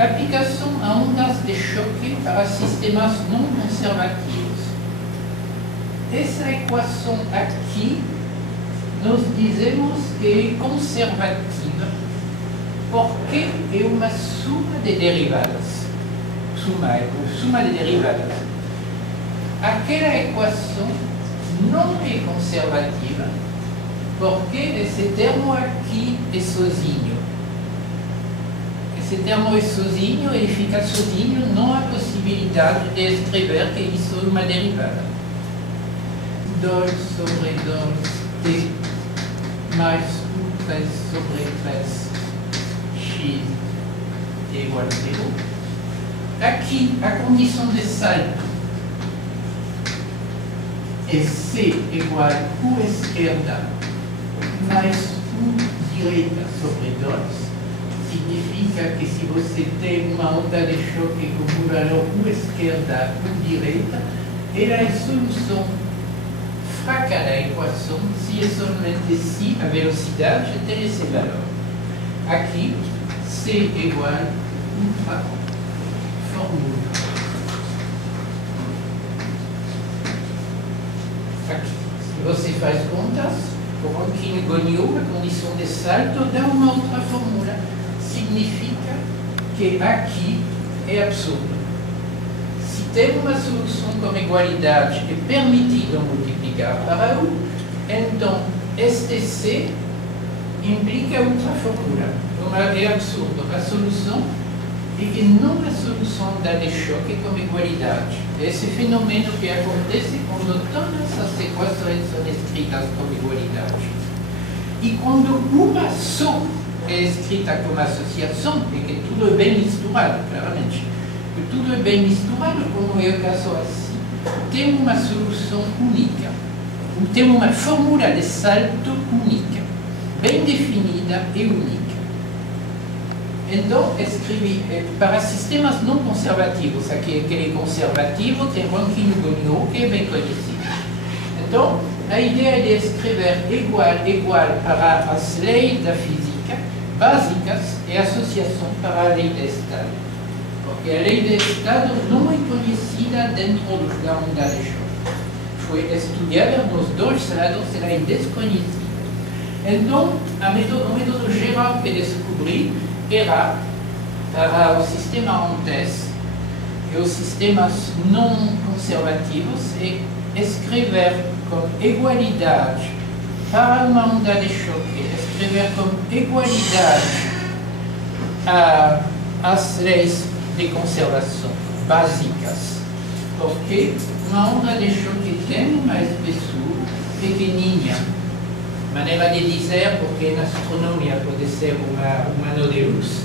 Aplicação a ondas de choque para sistemas não conservativos. Essa equação aqui, nós dizemos que é conservativa porque é uma suma de derivadas. Suma de derivadas. Aquela equação não é conservativa porque esse termo aqui é sozinho. Esse termo é sozinho, ele fica sozinho, não há possibilidade de escrever que isso é uma derivada. 2 sobre 2t mais 3 sobre 3x é igual a 0. Aqui, a condição de salto é C igual a U esquerda mais U direita sobre 2. Significa que se você tem uma onda de choque com o valor U esquerda, U direita, ela é a solução fraca da equação se é somente se a velocidade tem esse valor. Aqui, C igual a fórmula. Aqui, se você faz contas, o Rankine ganhou a condição de salto, dá uma outra fórmula. Significa que aqui é absurdo. Se tem uma solução com igualdade é permitido multiplicar para U, então este C implica outra fórmula. É absurdo. A solução é que não é a solução da de choque com igualdade. Esse fenômeno que acontece quando todas as equações são escritas com igualdade. E quando uma só é escrita como associação, é que tudo é bem misturado, claramente. Que tudo é bem misturado, como é o caso assim, tem uma solução única. Tem uma fórmula de salto única, bem definida e única. Então, escrevi para sistemas não conservativos, aquele conservativo tem Rankine-Gonneau, que é bem conhecido. Então, a ideia é de escrever igual para as leis da física básicas e associação para a lei de Estado. Porque a lei de Estado não é conhecida dentro da onda de choque. Foi estudada nos dois lados, ela é desconhecida. Então, o método geral que descobri era para o sistema ONTES e os sistemas não conservativos é escrever com igualdade para uma onda de choque, escrever com igualdade as leis de conservação básicas, porque uma onda de choque tem uma espessura pequenininha, maneira de dizer, porque na astronomia pode ser uma anel de luz.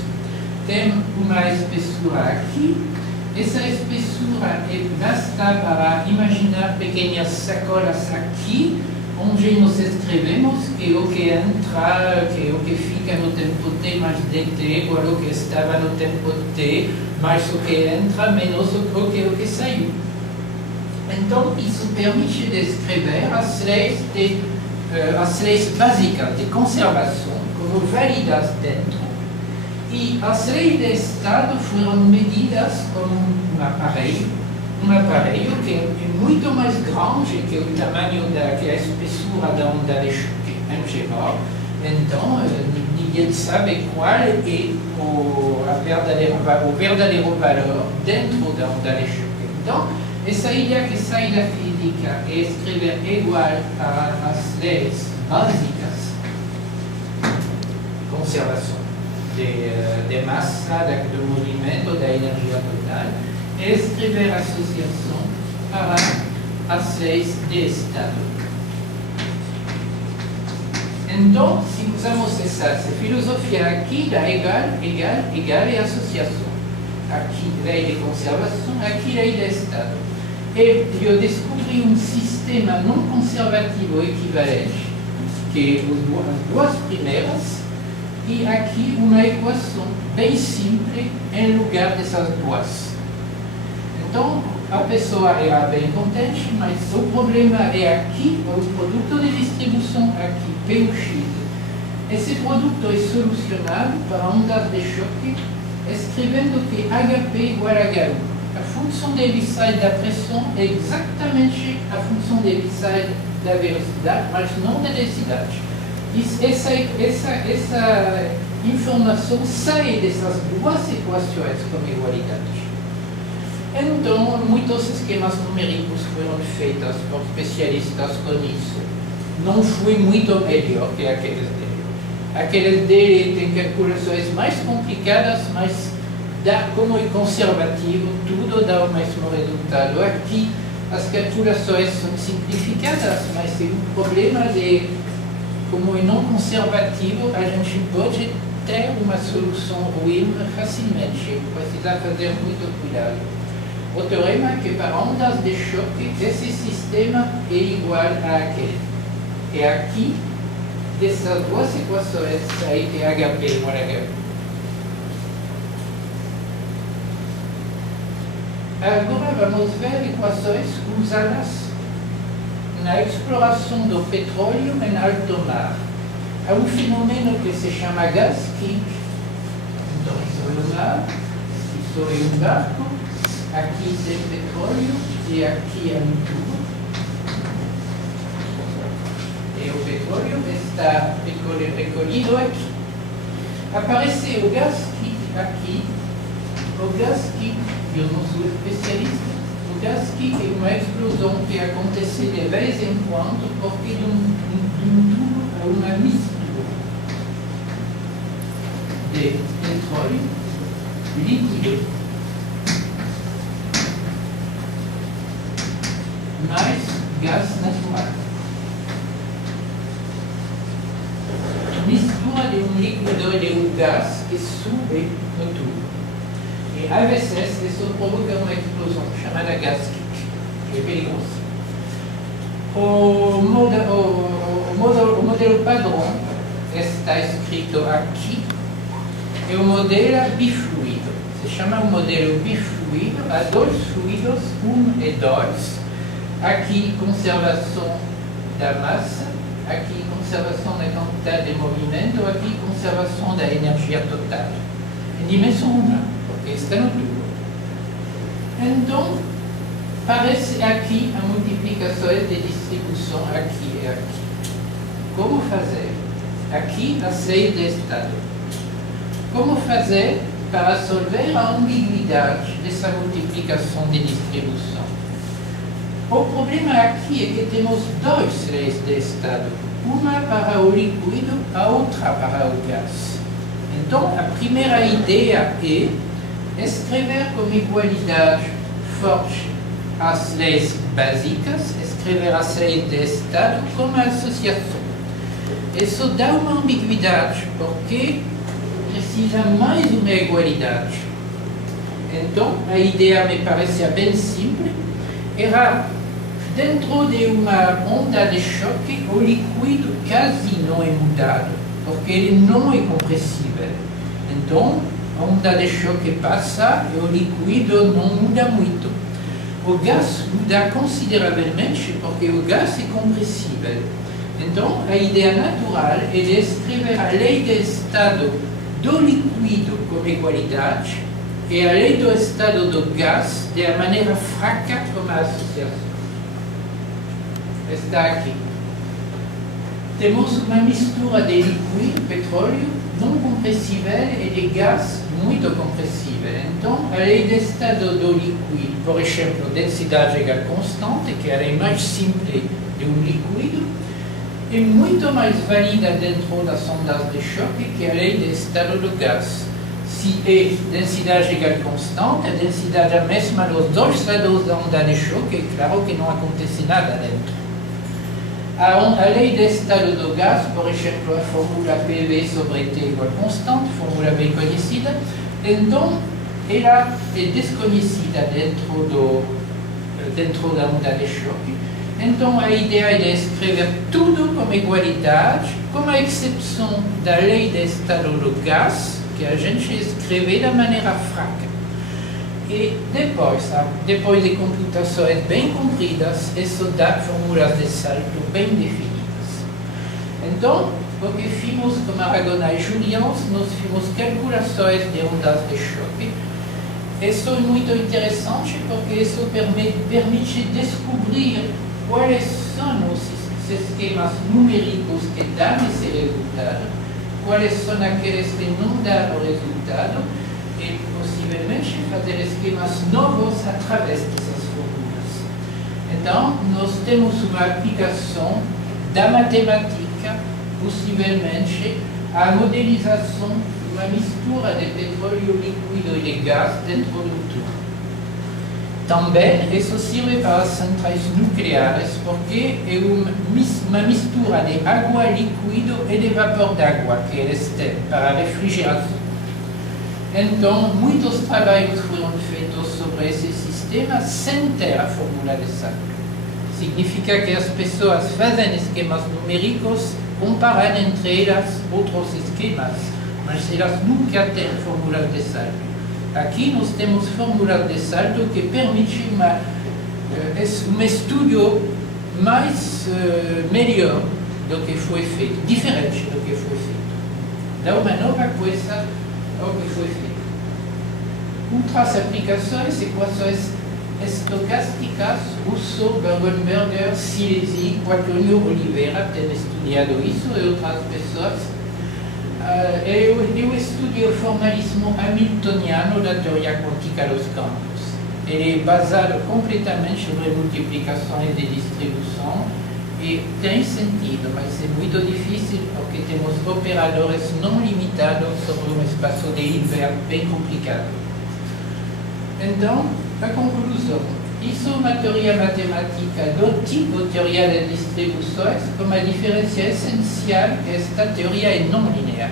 Tem uma espessura aqui, essa espessura basta para imaginar pequenas sacolas aqui, onde nós escrevemos que o que entra, que o que fica no tempo t mais dt igual ao que estava no tempo t, mais o que entra menos o que saiu. Então, isso permite de escrever as leis básicas de conservação como válidas dentro, e as leis de Estado foram medidas com um aparelho que é muito mais grande que o tamanho que a espessura da onda de choque em geral. Então, ninguém sabe qual é o verdadeiro valor dentro da onda de choque. Então, essa ideia que sai da física é escrever igual para as leis básicas, conservação de massa, do movimento, da energia total, é escrever associação para as leis de Estado. Então, se usamos essa filosofia aqui, dá igual e associação. Aqui, lei de conservação, aqui, lei de Estado. E eu descobri um sistema não conservativo equivalente, que as duas primeiras, e aqui uma equação bem simples em lugar dessas duas. Então, a pessoa era bem contente, mas o problema é aqui, o produto de distribuição aqui, P ou X. Esse produto é solucionado para ondas de choque escrevendo que HP igual a HU. A função de Heaviside da pressão é exatamente a função de Heaviside da velocidade, mas não da densidade. Essa informação sai dessas duas equações como igualdade. Então, muitos esquemas numéricos foram feitos por especialistas com isso. Não foi muito melhor que aqueles dele. Aqueles dele têm calculações mais complicadas, mas como é conservativo, tudo dá o mesmo resultado. Aqui, as calculações são simplificadas, mas o problema é, como é não conservativo, a gente pode ter uma solução ruim facilmente. Precisa fazer muito cuidado. O teorema é que para ondas de choque, esse sistema é igual a aquele. E aqui, dessas duas equações, sai que HP igual a HU. Agora vamos ver equações usadas na exploração do petróleo em alto mar. Há fenômeno que se chama gas kick. Então, isso é o mar, isso é um barco, aqui tem petróleo e aqui é um tubo. E o petróleo está recolhido aqui. Aparece o gas kick aqui. O gas kick, eu não sou especialista, o gas kick é uma explosão que acontece de vez em quando porque de um tubo a uma mistura de petróleo líquido mais gás natural. Mistura de um líquido e de um gás que sube no tubo. E às vezes isso provoca uma explosão chamada gas kick, que é perigosa. O modelo padrão está escrito aqui. É o modelo bifluido. Se chama o modelo bifluido. Há dois fluidos, 1 e 2. Aqui, conservação da massa. Aqui, conservação da quantidade de movimento. Aqui, conservação da energia total. Em dimensão 1. Está no tubo. Então, parece aqui a multiplicação de distribuição aqui e aqui. Como fazer? Aqui as leis de estado. Como fazer para resolver a ambiguidade dessa multiplicação de distribuição? O problema aqui é que temos duas leis de estado. Uma para o líquido, a outra para o gás. Então, a primeira ideia é escrever como igualdade forte as leis básicas, escrever as leis de estado como associação. Isso dá uma ambiguidade, porque precisa mais uma igualdade. Então, a ideia me parecia bem simples, era dentro de uma onda de choque, o líquido quase não é mudado, porque ele não é compressível. Então, a onda de choque passa e o líquido não muda muito. O gás muda consideravelmente porque o gás é compressível. Então, a ideia natural é de escrever a lei de estado do líquido como igualdade e a lei do estado do gás de maneira fraca como associação. Está aqui. Temos uma mistura de líquido, petróleo, não compressível e de gás muito compressível. Então, a lei de estado do líquido, por exemplo, densidade igual constante, que é a lei mais simples de um líquido, é muito mais válida dentro das ondas de choque que a lei de estado do gás. Se é densidade igual constante, a densidade é a mesma dos dois lados da onda de choque, é claro que não acontece nada dentro. A lei de estado do gás, por exemplo, a fórmula PV sobre T igual constante, fórmula bem conhecida, então ela é desconhecida dentro da onda de choque. Então a ideia é de escrever tudo como igualdade, com a exceção da lei de estado do gás, que a gente escreve da maneira fraca. E depois de computações bem compridas, isso dá fórmulas de salto bem definidas. Então, o que fimos com Aragon e Julians, nós fimos calculações de ondas de choque. Isso é muito interessante porque isso permite descobrir quais são os esquemas numéricos que dão esse resultado, quais são aqueles que não dão o resultado, e possivelmente fazer esquemas novos através dessas fórmulas. Então, nós temos uma aplicação da matemática, possivelmente, à modelização de uma mistura de petróleo líquido e de gás dentro do tubo. Também isso serve para as centrais nucleares, porque é uma mistura de água líquida e de vapor d'água que eles têm para refrigeração. Então, muitos trabalhos foram feitos sobre esse sistema sem ter a fórmula de salto. Significa que as pessoas fazem esquemas numéricos, comparam entre elas outros esquemas, mas elas nunca têm fórmulas de salto. Aqui nós temos fórmulas de salto que permitem um estudo melhor do que foi feito, diferente do que foi feito. Dá uma nova coisa ao que foi feito. Outras aplicações, equações estocásticas, Rousseau, Bergenberger, Silesi, Quaternio, Oliveira têm estudado isso e outras pessoas. Eu estudo o formalismo hamiltoniano da teoria quântica dos campos. Ele é basado completamente sobre multiplicações de distribuição e tem sentido, mas é muito difícil porque temos operadores não limitados sobre um espaço de Hilbert bem complicado. Então, a conclusão. Isso é uma teoria matemática do tipo teoria de distribuições, com uma diferença essencial que esta teoria é não linear.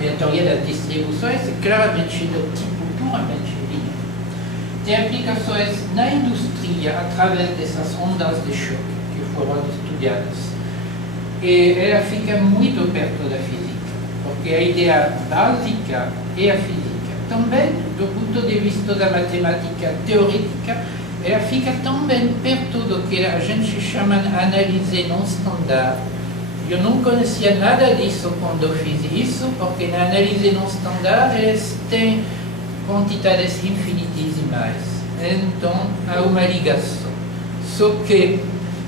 E a teoria das distribuições é claramente do tipo puramente linear. Tem aplicações na indústria através dessas ondas de choque que foram estudadas. E ela fica muito perto da física, porque a ideia básica é a física. Também, do ponto de vista da matemática teórica, ela fica também perto do que a gente chama de análise não standard. Eu não conhecia nada disso quando fiz isso, porque na análise não standard eles têm quantidades infinitesimais. Então, há uma ligação. Só que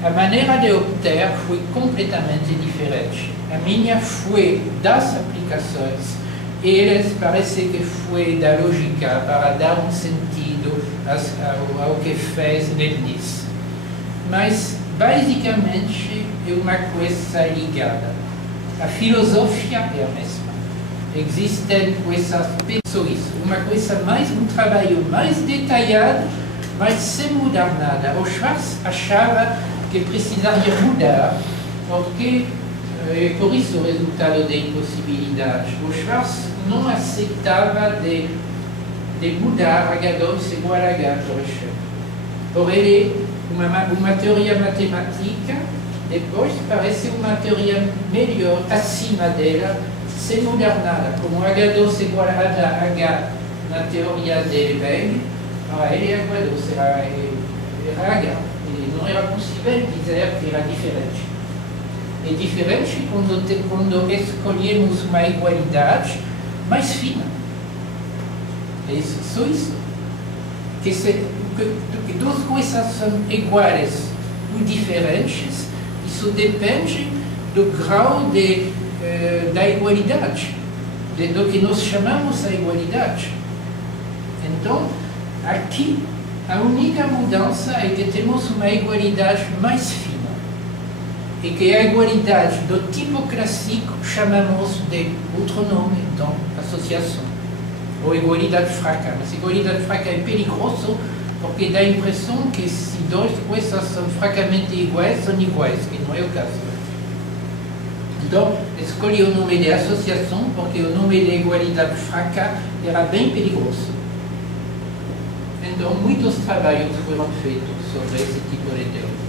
a maneira de obter foi completamente diferente. A minha foi das aplicações. Eles parece que foi da lógica para dar um sentido ao que fez Leibniz. Mas, basicamente, é uma coisa ligada. A filosofia é a mesma. Existem coisas pessoais, um trabalho mais detalhado, mas sem mudar nada. O Schwarz achava que precisaria mudar, porque por isso o resultado de impossibilidade. O Schwarz não aceitava de mudar H2 igual a H, por exemplo. Por ele, uma teoria matemática, depois parece uma teoria melhor acima dela, sem mudar nada. Como H2 igual a H na teoria de Lebesgue, para ele H2 era H. E não era possível dizer que era diferente. É diferente quando escolhemos uma igualdade mais fina. É só isso. Que duas coisas são iguais ou diferentes, isso depende do grau da igualdade, do que nós chamamos a igualdade. Então, aqui, a única mudança é que temos uma igualdade mais fina. E que a igualdade do tipo clássico chamamos de outro nome, então, associação. Ou igualdade fraca. Mas igualdade fraca é perigoso porque dá a impressão que se duas coisas são fracamente iguais, são iguais, que não é o caso. Então, escolhi o nome de associação porque o nome de igualdade fraca era bem perigoso. Então, muitos trabalhos foram feitos sobre esse tipo de teoria.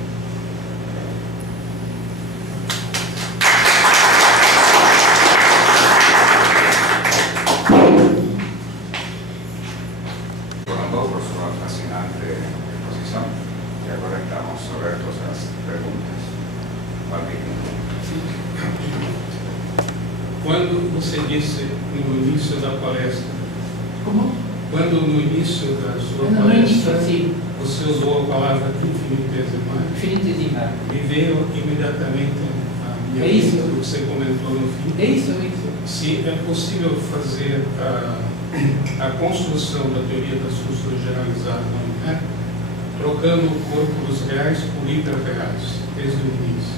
Por su fascinante exposición, y ahora estamos sobre las preguntas. Quando você disse no início da palestra, Como? quando no início da sua No início, palestra sim. você usou a palavra infinitesimal, Infinitesimal. me veio imediatamente a minha É isso. mente o que você comentou no fim. É isso, é isso. Se é possível fazer a construção da teoria das funções generalizadas na Unicamp, trocando o corpos reais por hiperreais, desde o início.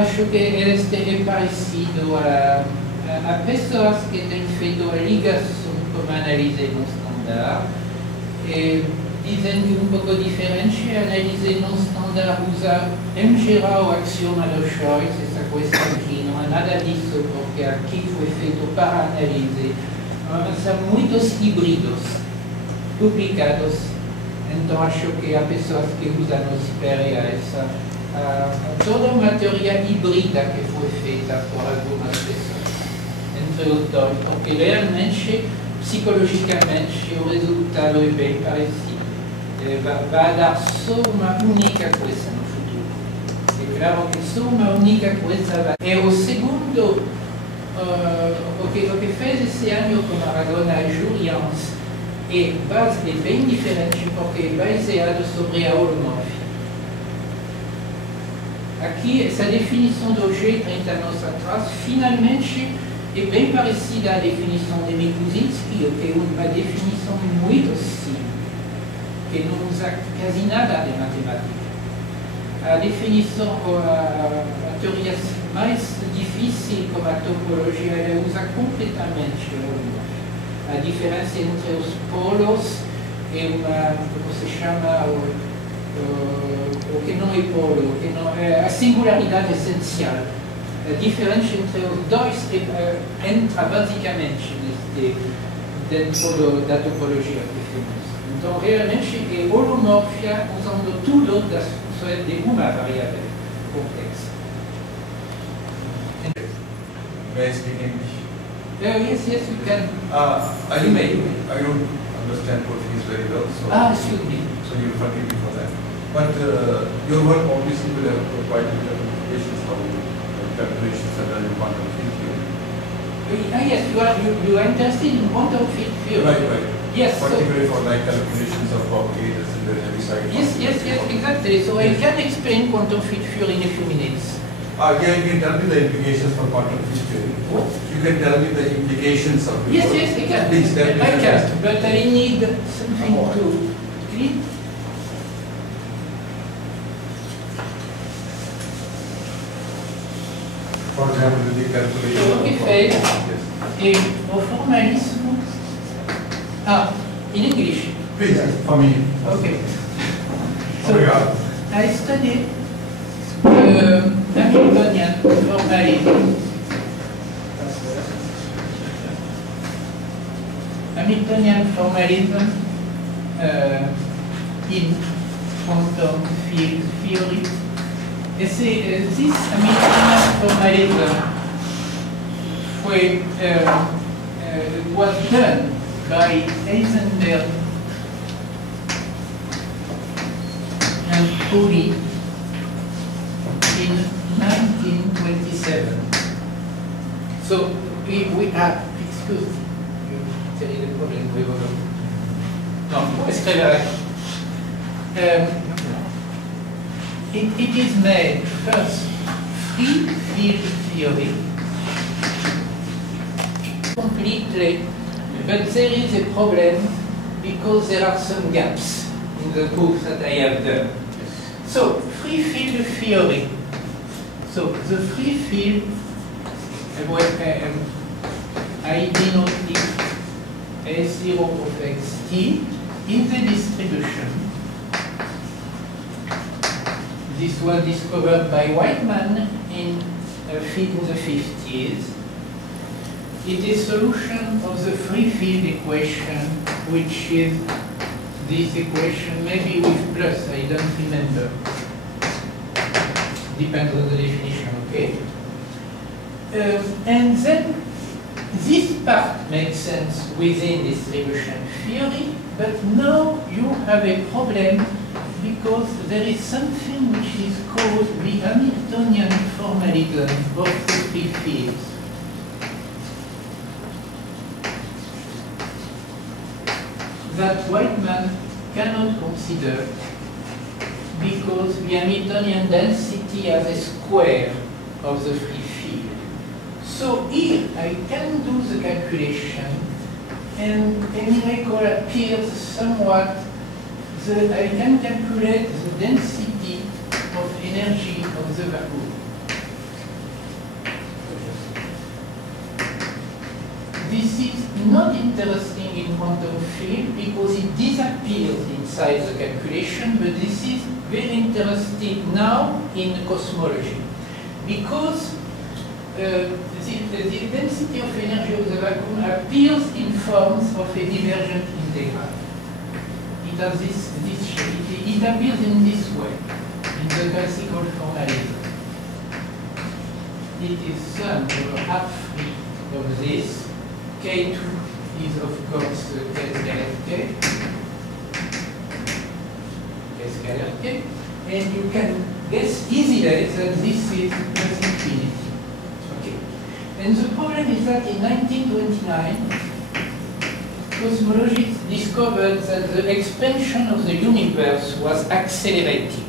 Acho que este é parecido a pessoas que têm feito a ligação como análise não standard. Dizem que um pouco diferente, a análise não standard usa em geral o axioma do choice, essa questão aqui, não há nada disso, porque aqui foi feito para análise. Mas são muitos híbridos publicados, então acho que há pessoas que usam os hiperreais. Toda uma teoria híbrida que foi feita por algumas pessoas, entre os dois, porque realmente, psicologicamente, o resultado é bem parecido. Vai dar só uma única coisa no futuro. É claro que só uma única coisa vai. E o segundo, o que fez esse ano com Aragona e Julians é bem diferente, porque é baseado sobre a holomorfia. Aqui, essa definição do G 30 anos atrás, finalmente, é bem parecida à definição de Mikuzinski, que é uma definição muito simples, que não usa quase nada de matemática. A definição, a teoria mais difícil, como a topologia, ela usa completamente a holomorfia. A diferença entre os polos é uma, como se chama, o que não é polo, que não é a singularidade essencial. A diferença entre os dois entra basicamente dentro da topologia que fizemos. Então, realmente, é holomorfia usando tudo das funções de uma variável complexa. May I speak English? Yes, you can. I don't understand Portuguese very well, Excuse me. so you'll forgive me for that. But your work obviously will have quite a bit of implications for calculations and quantum field theory. Yes, you are interested in quantum field theory. Right. Yes. Particularly for like calculations of propagators in the heavy side. Yes, exactly. So I can explain quantum field theory in a few minutes. Yeah, you can tell me the implications for quantum field theory. What? You can tell me the implications of it. Yes, I can. Please tell me. I can, but I need something to clean. For example, the calculation O que of fez yes. é o formalismo. In English. Please, for me. Okay. Obrigado. I studied Hamiltonian formalism. Hamiltonian formalism in quantum field theory. This Hamiltonian formalism was done by Heisenberg and Pauli in 1927. So we have, excuse me, quel est le problème? Oui, voilà. Non, est-ce que it is made first free field theory completely, but there is a problem because there are some gaps in the book that I have done. So, free field theory. So, the free field, I denote it S0 of xt in the distribution. This was discovered by Whiteman in the 50s. It is a solution of the free field equation, which is this equation, maybe with plus, I don't remember. Depends on the definition, okay? And then this part makes sense within distribution theory, but now you have a problem because there is something which is called the Hamiltonian formalism of the free fields. that Whiteman cannot consider because the Hamiltonian density has a square of the free field. So here I can do the calculation and a miracle appears somewhat. I can calculate the density of energy of the vacuum. This is not interesting in quantum field because it disappears inside the calculation, but this is very interesting now in cosmology. Because the density of energy of the vacuum appears in forms of a divergent integral. It has this shape. It appears in this way, in the classical formalism. It is sum over half of this. K2 is of course K scalar K. K scalar K. And you can guess easily that this is plus infinity. Okay. And the problem is that in 1929, cosmologists discovered that the expansion of the universe was accelerating,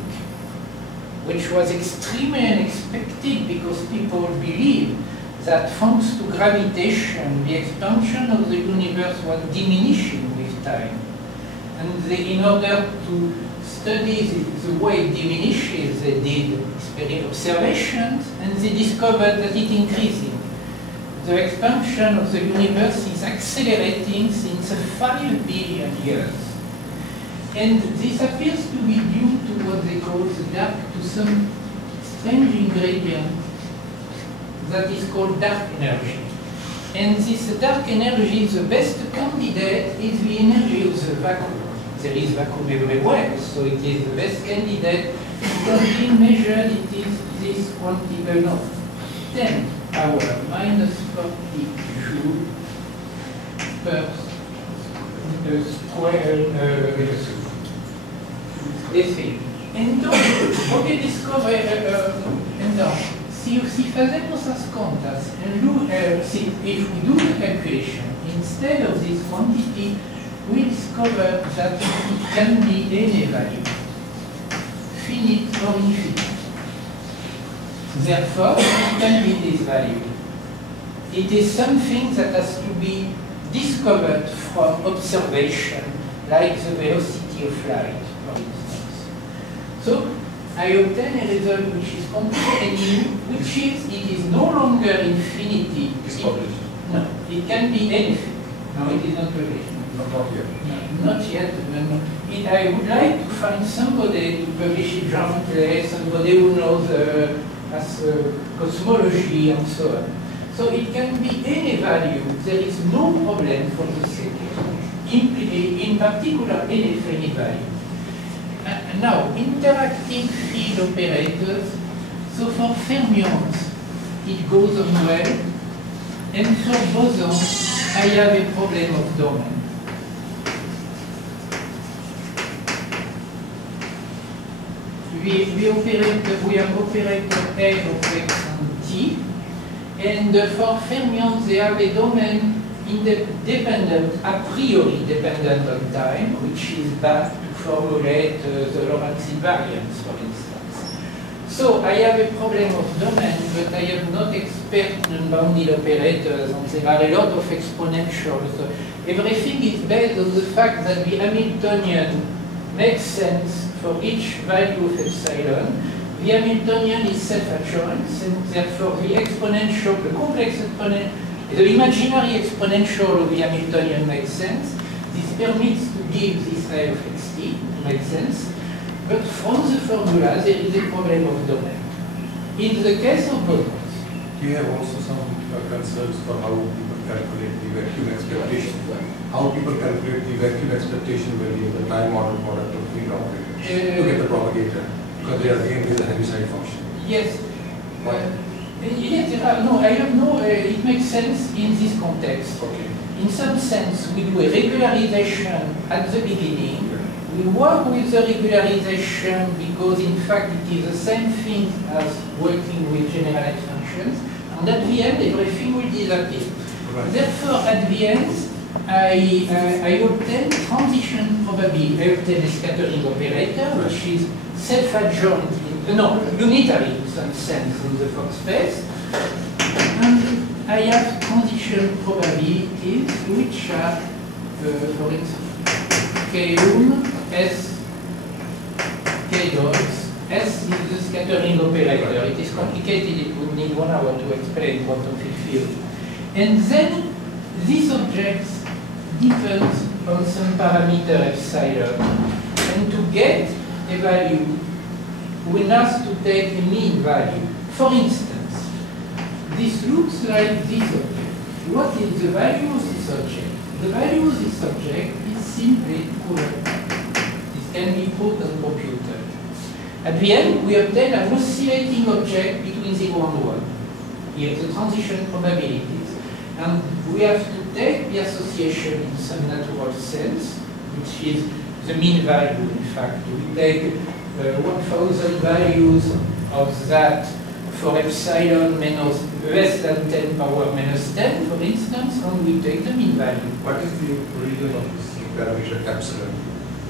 which was extremely unexpected because people believed that thanks to gravitation, the expansion of the universe was diminishing with time. And in order to study the way it diminishes, they did observations, and they discovered that it increasing. The expansion of the universe is accelerating since 5 billion years. And this appears to be due to what they call to some strange ingredient that is called dark energy. And this dark energy, the best candidate is the energy of the vacuum. There is vacuum everywhere, so it is the best candidate. It has been measured, it is this quantity, no, 10 power minus 40 joule per square effet. Et donc, on peut discover, si fazemos as contas, if we do the calculation, instead of this quantity, we discover that it can be any value, finite or infinite. Therefore, it can be this value. It is something that has to be discovered from observation, like the velocity of light, for instance. So, I obtain a result which is completely new, which is it is no longer infinity. It's published. No, it can be anything. No, it is not published. Not yet. No, not yet. I would like to find somebody to publish it jointly, somebody who knows cosmology and so on. So it can be any value. There is no problem for the sake. In particular, any finite value. Now, interacting field operators, so for fermions, it goes on well, and for bosons, I have a problem of domain. We have operator A of X and T, and for fermions, they have a domain dependent, a priori dependent on time, which is bad to formulate the Lorentz invariance, for instance. So I have a problem of domain, but I am not expert in bounded operators, and there are a lot of exponentials. So everything is based on the fact that the Hamiltonian makes sense for each value of epsilon. The Hamiltonian is self-adjoint, and therefore the exponential, the complex exponential, the imaginary exponential of the Hamiltonian makes sense. This permits to give this I of xt, makes sense. But from the formula, there is a problem of domain. In the case of bosons, Do you have also some concerns for how people calculate the vacuum expectation? How people calculate the vacuum expectation when you have the time order product of field operators to get the propagator? Because they are again with a Heaviside function. yes. Yes, no, I don't know, it makes sense in this context. Okay. In some sense, we do a regularization at the beginning. We work with the regularization because, in fact, it is the same thing as working with generalized functions. And at the end, everything will disappear. Right. Therefore, at the end, I obtain transition probability. I obtain a scattering operator, which is self-adjoint, unitary in some sense in the Fock space. And I have transition probabilities, which are, for instance, K1, S, K dots. S is the scattering operator. It is complicated. It would need 1 hour to explain quantum field theory. And then these objects depend on some parameter epsilon. And to get a value, we have to take a mean value. For instance, this looks like this object. What is the value of this object? The value of this object is simply current. This can be put on a computer. At the end, we obtain an oscillating object between 0 and 1. Here, the transition probabilities. And we have to take the association in some natural sense, which is the mean value, in fact. We take 1,000 values of that for epsilon minus less than 10 power minus 10, for instance, and we take the mean value. What is the origin of this parameter epsilon?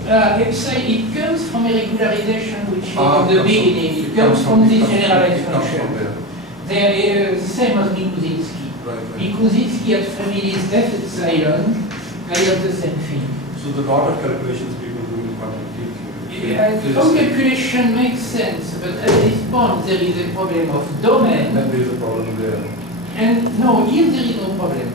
Epsilon, it comes from a regularization which is at the beginning. It comes from this generalized function. They are the same as Mikuzinski. Mikuzinski at families F epsilon, I have the same thing. So the lot of calculations people do in quantum field. Some calculation makes sense, but at this point there is a problem of domain. And there is a problem there. And no, here there is no problem.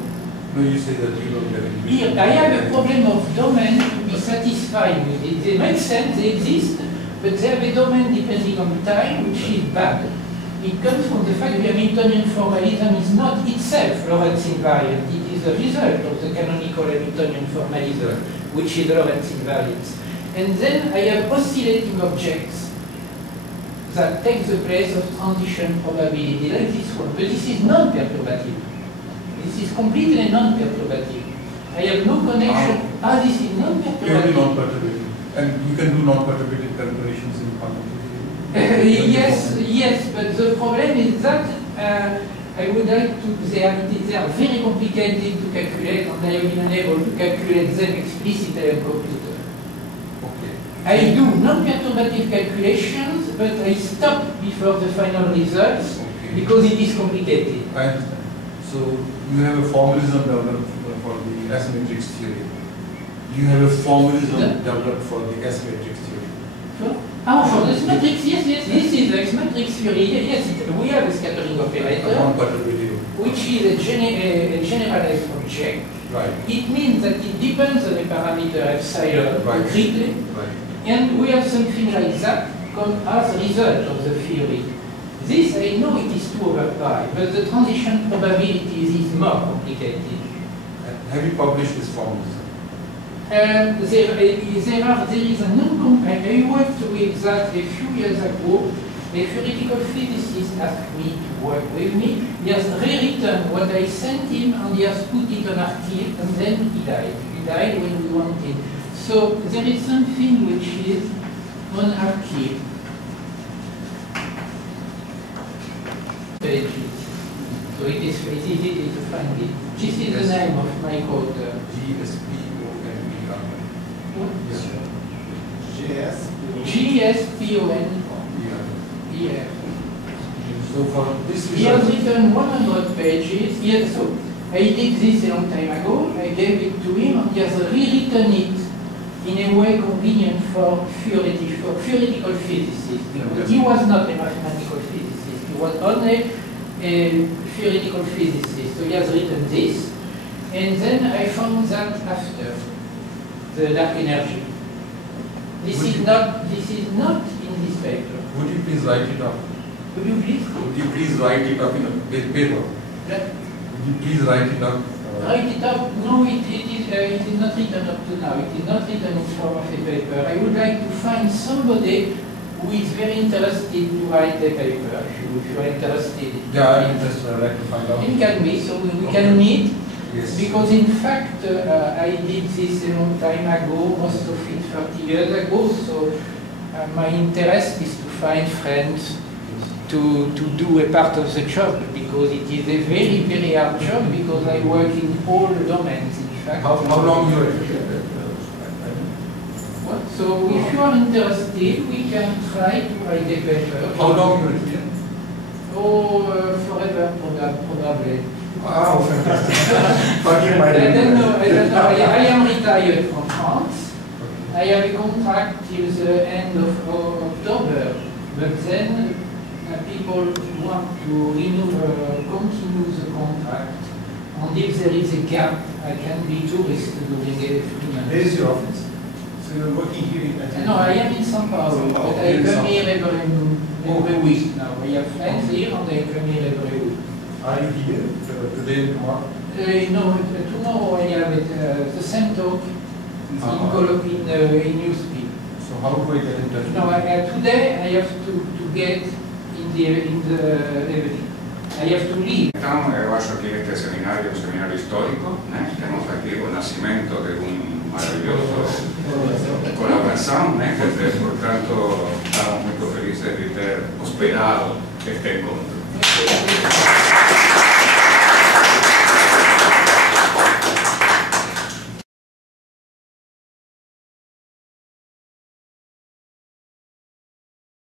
No, you say that you don't get it. Here, I have a problem of domain to be satisfied with it. They make sense, they exist, but they have a domain depending on time, which is bad. It comes from the fact that Hamiltonian formalism is not itself Lorentz invariant. It is a result of the canonical Hamiltonian formalism, which is Lorentz invariance. And then I have oscillating objects that take the place of transition probability, like this one. But this is non-perturbative. This is completely non-perturbative. I have no connection. This is non-perturbative. Purely non-perturbative. And you can do non-perturbative calculations in quantum theory. Yes, but the problem is that I would like to, they are very complicated to calculate, and I have been unable to calculate them explicitly on computer. Okay. I do non-perturbative calculations, but I stop before the final results because it is complicated. I understand. So you have a formalism developed for the asymmetrics theory. You have a formalism developed for the asymmetrics theory. For the symmetrics, yes, this is the symmetrics theory. Yes, we have a scattering operator, which is a generalized object. Right. It means that it depends on a parameter epsilon concretely, right. And we have something like that as a result of the theory. This, I know it is 2 over pi, but the transition probabilities is more complicated. Have you published this formalism? There is a I worked with that a few years ago. A theoretical physicist asked me to work with me. He has rewritten what I sent him and he has put it on arXiv, and then he died. He died when we wanted. So there is something which is on arXiv. Pages. So it is easy to find it. This is the name of my author. GSPON. Yeah. So for this he has written 100 pages. Yes, so I did this a long time ago. I gave it to him, and he has rewritten it in a way convenient for theoretical physicists. Because he was not a mathematical physicist. He was only a theoretical physicist. So he has written this. And then I found that after the dark energy. This is not in this paper. Would you please write it up? Could you please? Would you please write it up in a paper? Yeah. Would you please write it up? Write it up? No, it is not written up to now. It is not written in form of a paper. I would like to find somebody who is very interested to write a paper. If you are interested. Yeah, I'm interested. I'd like to find out. You can meet, so we can meet. Yes. Because in fact, I did this a long time ago, most of it 30 years ago, so my interest is to find friends to do a part of the job, because because it is a very, very hard job because I work in all domains, in fact. How long you are here? What? So if you are interested, we can try to write a paper. How long you are here? Oh, forever, probably. Wow, fantastic. Forgive my I don't know. ignorance. I am retired from France. I have a contract till the end of October, but then people want to continue the contract. And if there is a gap, I can be tourist during a few months. Where is your office? So you are working here in No, I am in São Paulo, but I come here every week now. I have friends here and I come here every week. Are you here today and tomorrow? No, tomorrow I have the same talk in Newspeak. So how do I get in touch? No, today I have to get in the evening. I have to leave. Estamos aquí en este seminario, un seminario histórico. Tenemos aquí el nacimiento de un maravilloso colaboración, que por tanto estamos muy felices de ter hospedado este encuentro.